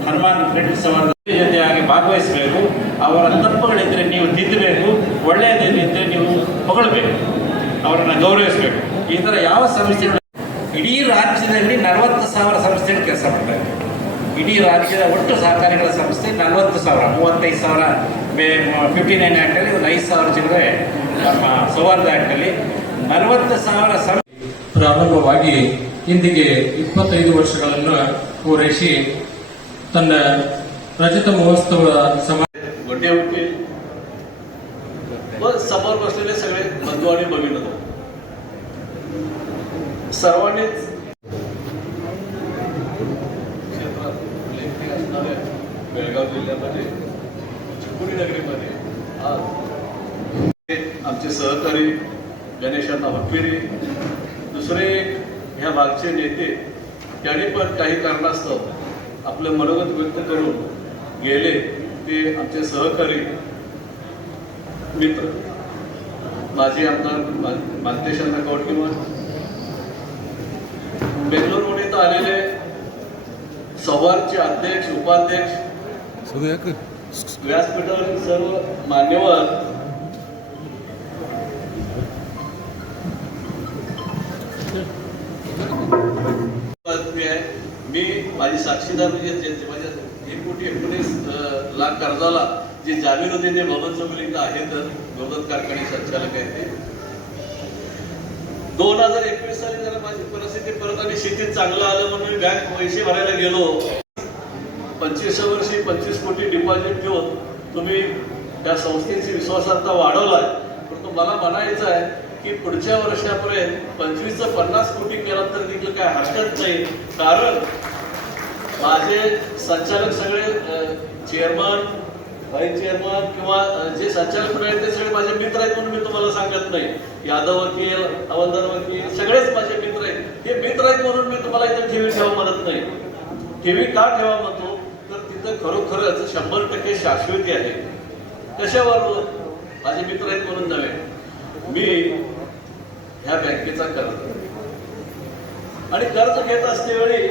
ಹನುಮಾನ್ ಕ್ರೆಡಿಟ್ ಸಂವಾದ ಜೊತೆಯಾಗಿ ಭಾಗವಹಿಸಬೇಕು. ಅವರ ತಪ್ಪುಗಳಿದ್ರೆ ನೀವು ತಿದ್ದಬೇಕು, ಒಳ್ಳೆಯದಿದ್ರೆ ನೀವು ಹೊಗಳಬೇಕು, ಅವರನ್ನು ಗೌರವಿಸಬೇಕು. ಈ ಥರ ಯಾವ ಸಂಸ್ಥೆಗಳು ಇಡೀ ರಾಜ್ಯದಲ್ಲಿ 40,000 ಸಂಸ್ಥೆಗಳು ಕೆಲಸ ಮಾಡ್ತಾರೆ. ಇಡೀ ರಾಜ್ಯದ ಒಟ್ಟು ಸಹಕಾರಿಗಳ ಸಂಸ್ಥೆ 40,000, 35,000 59 ಆ್ಯಕ್ಟಲ್ಲಿ, ಒಂದು 5,000 ಚಿಲ್ಲರೆ ನಮ್ಮ ಸೌಹಾರ್ದ ಆ್ಯಕ್ಟಲ್ಲಿ 40,000 ಪ್ರಾರಂಭವಾಗಿ ಇಂದಿಗೆ 25 ವರ್ಷಗಳನ್ನು ಪೂರೈಸಿ तन रजत महोत्सव गोटे होते व समोर बसलेले सगळे बंधू आणि भगिनी सर्वांनीच क्षेत्रात उल्लेखनीय असणाऱ्या बेळगाव जिल्ह्यामध्ये चिकोडी नगरीमध्ये आज आमचे सहकारी गणेशांना हक्किरी दुसरे ह्या भागचे नेते त्यांनी पण काही कारणास्तव आपलं मनोगत व्यक्त करून गेले. ते आमचे सहकारी मित्र माजी आमदार मालतेशांना कवटकीवर, बेंगलोरहून इथं आलेले सौहार्दचे अध्यक्ष उपाध्यक्ष व्यासपीठावरील सर्व मान्यवर, मी माझी साक्षीदार म्हणजे माझ्या 1,19,00,000 कर्जाला जे जामीन होते ते भवन चौगुलींना आहेत. गवत कारखाने संचालक आहेत ते 2021 साली जरा माझी परिस्थिती परत आणि शेतीत चांगलं आलं म्हणून मी बँक पैसे भरायला गेलो. 25 वर्षी 25 कोटी डिपॉझिट घेऊन तुम्ही त्या संस्थेची विश्वासार्हता वाढवलाय. परंतु मला म्हणायचं आहे की पुढच्या वर्षापर्यंत 25 50 कोटी केला तर देखील काय हरकत नाही. कारण माझे संचालक सगळे चेअरमन, व्हाईस चेअरमन किंवा जे संचालक मंडळ आहेत ते सगळे माझे मित्र आहेत म्हणून मी तुम्हाला सांगत नाही. यादव वकील, हवालदार वकील सगळेच माझे मित्र आहेत. हे मित्र आहेत म्हणून मी तुम्हाला इथे ठेवी ठेवा म्हणत नाही. ठेवी का ठेवा म्हणतो तर तिथं खरोखरच 100% शाश्वती आहे. कशावर? माझे मित्र आहेत म्हणून नव्हे. मी ह्या बँकेचा कर्ज. आणि कर्ज घेत असतेवेळी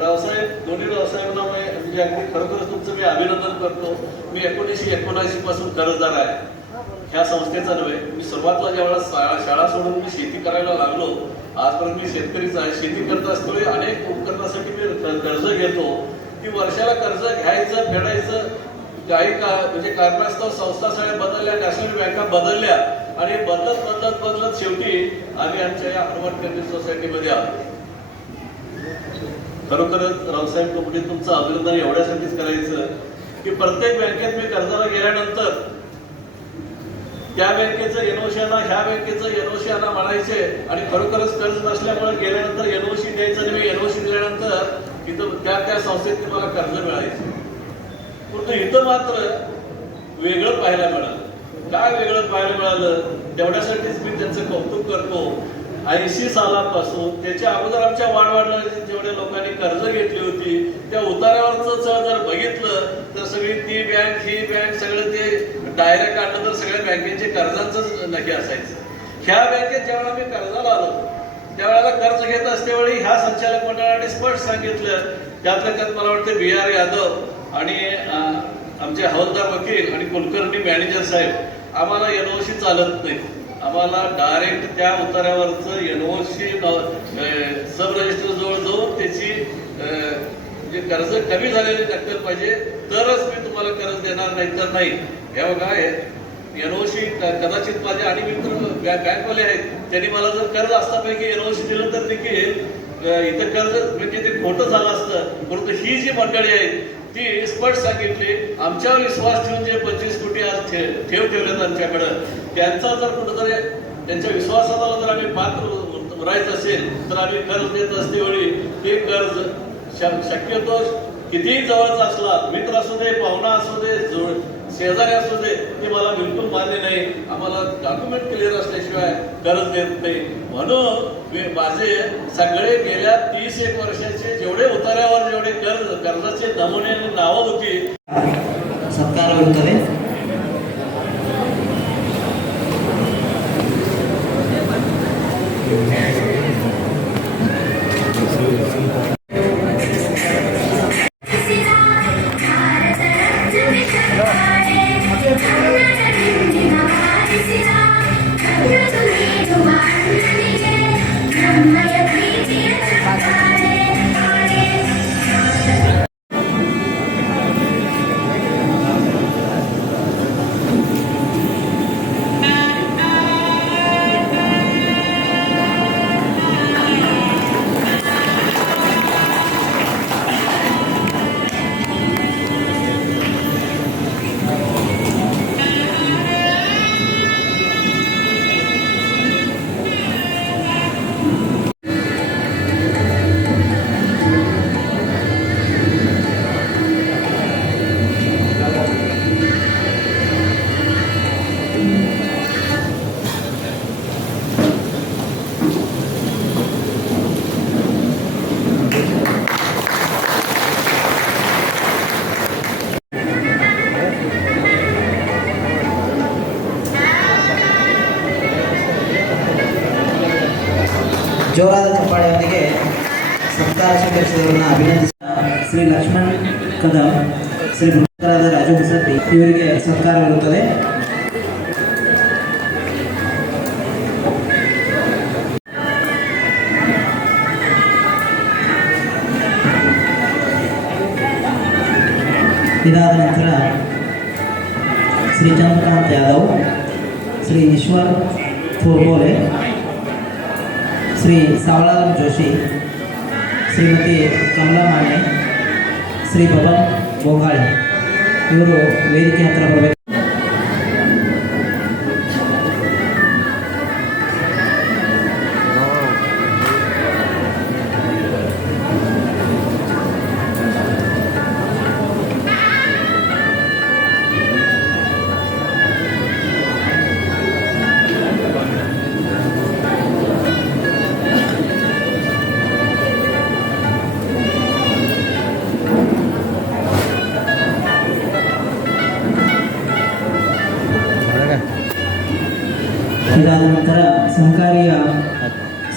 रावसाहेब, दोन्ही रावसाहेबांना म्हणजे अगदी खरोखरच तुमचं मी अभिनंदन करतो. मी 1979 पासून कर्जदार आहे, ह्या संस्थेचा नव्हे. मी सुरुवातीला ज्यावेळेला शाळा सोडून मी शेती करायला लागलो, आजपर्यंत मी शेतकरीच आहे. शेती करत असतेवेळी अनेक उपकरणासाठी मी कर्ज घेतो की वर्षाला कर्ज घ्यायचं, फेडायचं. काही म्हणजे कारणास्तव संस्था सगळ्या बदलल्या, नॅशनल बँका बदलल्या आणि बदलत शेवटी आम्ही आमच्या या हनुमान क्रेडिट सोसायटीमध्ये आलो. खरोखरच रावसाहेब कंपनी तुमचं अभिनंदन एवढ्यासाठीच करायचं की प्रत्येक बँकेत मी कर्जाला गेल्यानंतर त्या बँकेचं एनओसी आणा, ह्या बँकेचं एनओसी आणा म्हणायचे आणि खरोखरच कर्ज नसल्यामुळे गेल्यानंतर एनओसी द्यायचं आणि मी एनओसी दिल्यानंतर तिथं त्या संस्थेत मला कर्ज मिळायचं. परंतु इथं मात्र वेगळं पाहायला मिळालं. काय वेगळं पाहायला मिळालं, तेवढ्यासाठीच मी त्यांचं कौतुक करतो. 80 सालापासून त्याच्या अगोदर आमच्या वाडवडिलांनी जेवढ्या लोकांनी कर्ज घेतली होती त्या उतार्यावरच जर बघितलं तर सगळी ती बँक ही बँक सगळं ते डायरेक्ट काढलं तर सगळ्या बँकेचे कर्जांचंच नक्की असायचं. ह्या बँकेत ज्यावेळेला मी कर्जाला आलो त्यावेळेला कर्ज घेत असतेवेळी ह्या संचालक मंडळाने स्पष्ट सांगितलं, त्यातल्या त्यात मला वाटतं BR यादव आणि आमचे हवालदार वकील आणि कुलकर्णी मॅनेजर साहेब, आम्हाला एनओसी चालत नाही, आम्हाला डायरेक्ट त्या उतार्यावरचं एनओसी सब रजिस्टर जवळ जाऊन त्याची जे कर्ज कमी झालेली नक्कल पाहिजे तरच मी तुम्हाला कर्ज देणार, नाही तर नाही. हे बघा एनओसी कदाचित माझे आणि मित्र बँकवाले आहेत, त्यांनी मला जर कर्ज असतापैकी एनओसी दिलं तर देखील इथं कर्ज म्हणजे ते खोटं झालं असतं. परंतु ही जी मंडळी आहेत ती स्पष्ट सांगितली, आमच्यावर विश्वास ठेवून जे 25 कोटी आज ठेवलेत आमच्याकडं, त्यांचा जर कुठंतरी त्यांच्या विश्वासाला जर आम्ही पात्र उरायचं असेल तर आम्ही कर्ज देत असतेवेळी ते कर्ज शक्यतो कितीही जवळचा असला, मित्र असू दे, पाहुणा असू दे, शेजारी असू दे, ते मला बिलकुल मान्य नाही. आम्हाला डॉक्युमेंट क्लिअर असल्याशिवाय कर्ज देत नाही. म्हणून माझे सगळे गेल्या 30-1 वर्षाचे जेवढे उतार्यावर जेवढे कर्जाचे नमुने नावं होती ಸತ್ಕಾರವಿರುತ್ತದೆ. ಜೋರಾದ ಚಪ್ಪಾಳೆಯೊಂದಿಗೆ ಸತ್ಕಾರ ಸ್ವೀಕರಿಸಿದವರನ್ನು ಅಭಿನಂದಿಸಿದ ಶ್ರೀ ಲಕ್ಷ್ಮಣ್ ಕದಂ, ಶ್ರೀ ಮುಖಂಡರಾದ ರಾಜು ಹೊಸಟ್ಟಿ ಇವರಿಗೆ ಸತ್ಕಾರವಿರುತ್ತದೆ. ಇದಾದ ನಂತರ ಶ್ರೀ ಚಂದ್ರಕಾಂತ್ ಯಾದವ್, ಶ್ರೀ ಈಶ್ವರ್ ಥೋರ್ಬೋಲೆ, ಶ್ರೀ ಸಾವಳಾರಾಮ್ ಜೋಶಿ, ಶ್ರೀಮತಿ ಕಮಲಾ ಮಾನೆ, ಶ್ರೀ ಬಬನ್ ಬೋಗಾಳಿ ಇವರು ವೇದಿಕೆ ಹತ್ತಿರ ಬರಬೇಕು.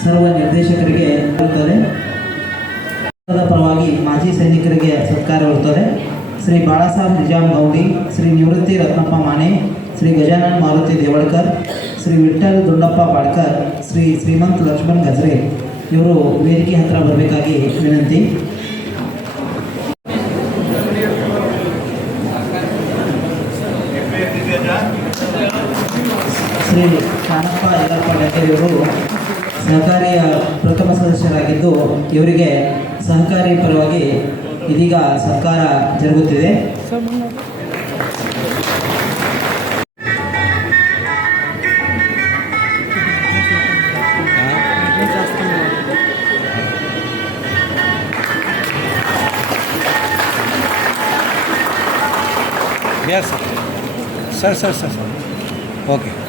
ಸರ್ವ ನಿರ್ದೇಶಕರಿಗೆ ಇರುತ್ತದೆ. ಪರವಾಗಿ ಮಾಜಿ ಸೈನಿಕರಿಗೆ ಸತ್ಕಾರವಿರುತ್ತದೆ. ಶ್ರೀ ಬಾಳಾಸಾಹೇಬ್ ನಿಜಾಮ್ ಗೌಡಿ, ಶ್ರೀ ನಿವೃತ್ತಿ ರತ್ನಪ್ಪ ಮಾನೆ, ಶ್ರೀ ಗಜಾನನ್ ಮಾರುತಿ ದೇವಳ್ಕರ್, ಶ್ರೀ ವಿಠ್ಠಲ್ ದುಂಡಪ್ಪ ಬಾಳ್ಕರ್, ಶ್ರೀ ಶ್ರೀಮಂತ್ ಲಕ್ಷ್ಮಣ್ ಗಜ್ರೆ ಇವರು ವೇದಿಕೆ ಹತ್ತಿರ ಬರಬೇಕಾಗಿ ವಿನಂತಿ. ಶ್ರೀ ಶಾನಪ್ಪ ಯಲ್ಲಪ್ಪ ಡಂಗೇರಿಯವರು ಸಹಕಾರಿಯ ಪ್ರಥಮ ಸದಸ್ಯರಾಗಿದ್ದು ಇವರಿಗೆ ಸಹಕಾರಿ ಪರವಾಗಿ ಇದೀಗ ಸತ್ಕಾರ ಜರುಗುತ್ತಿದೆ. Yes, sir. Sir. Okay.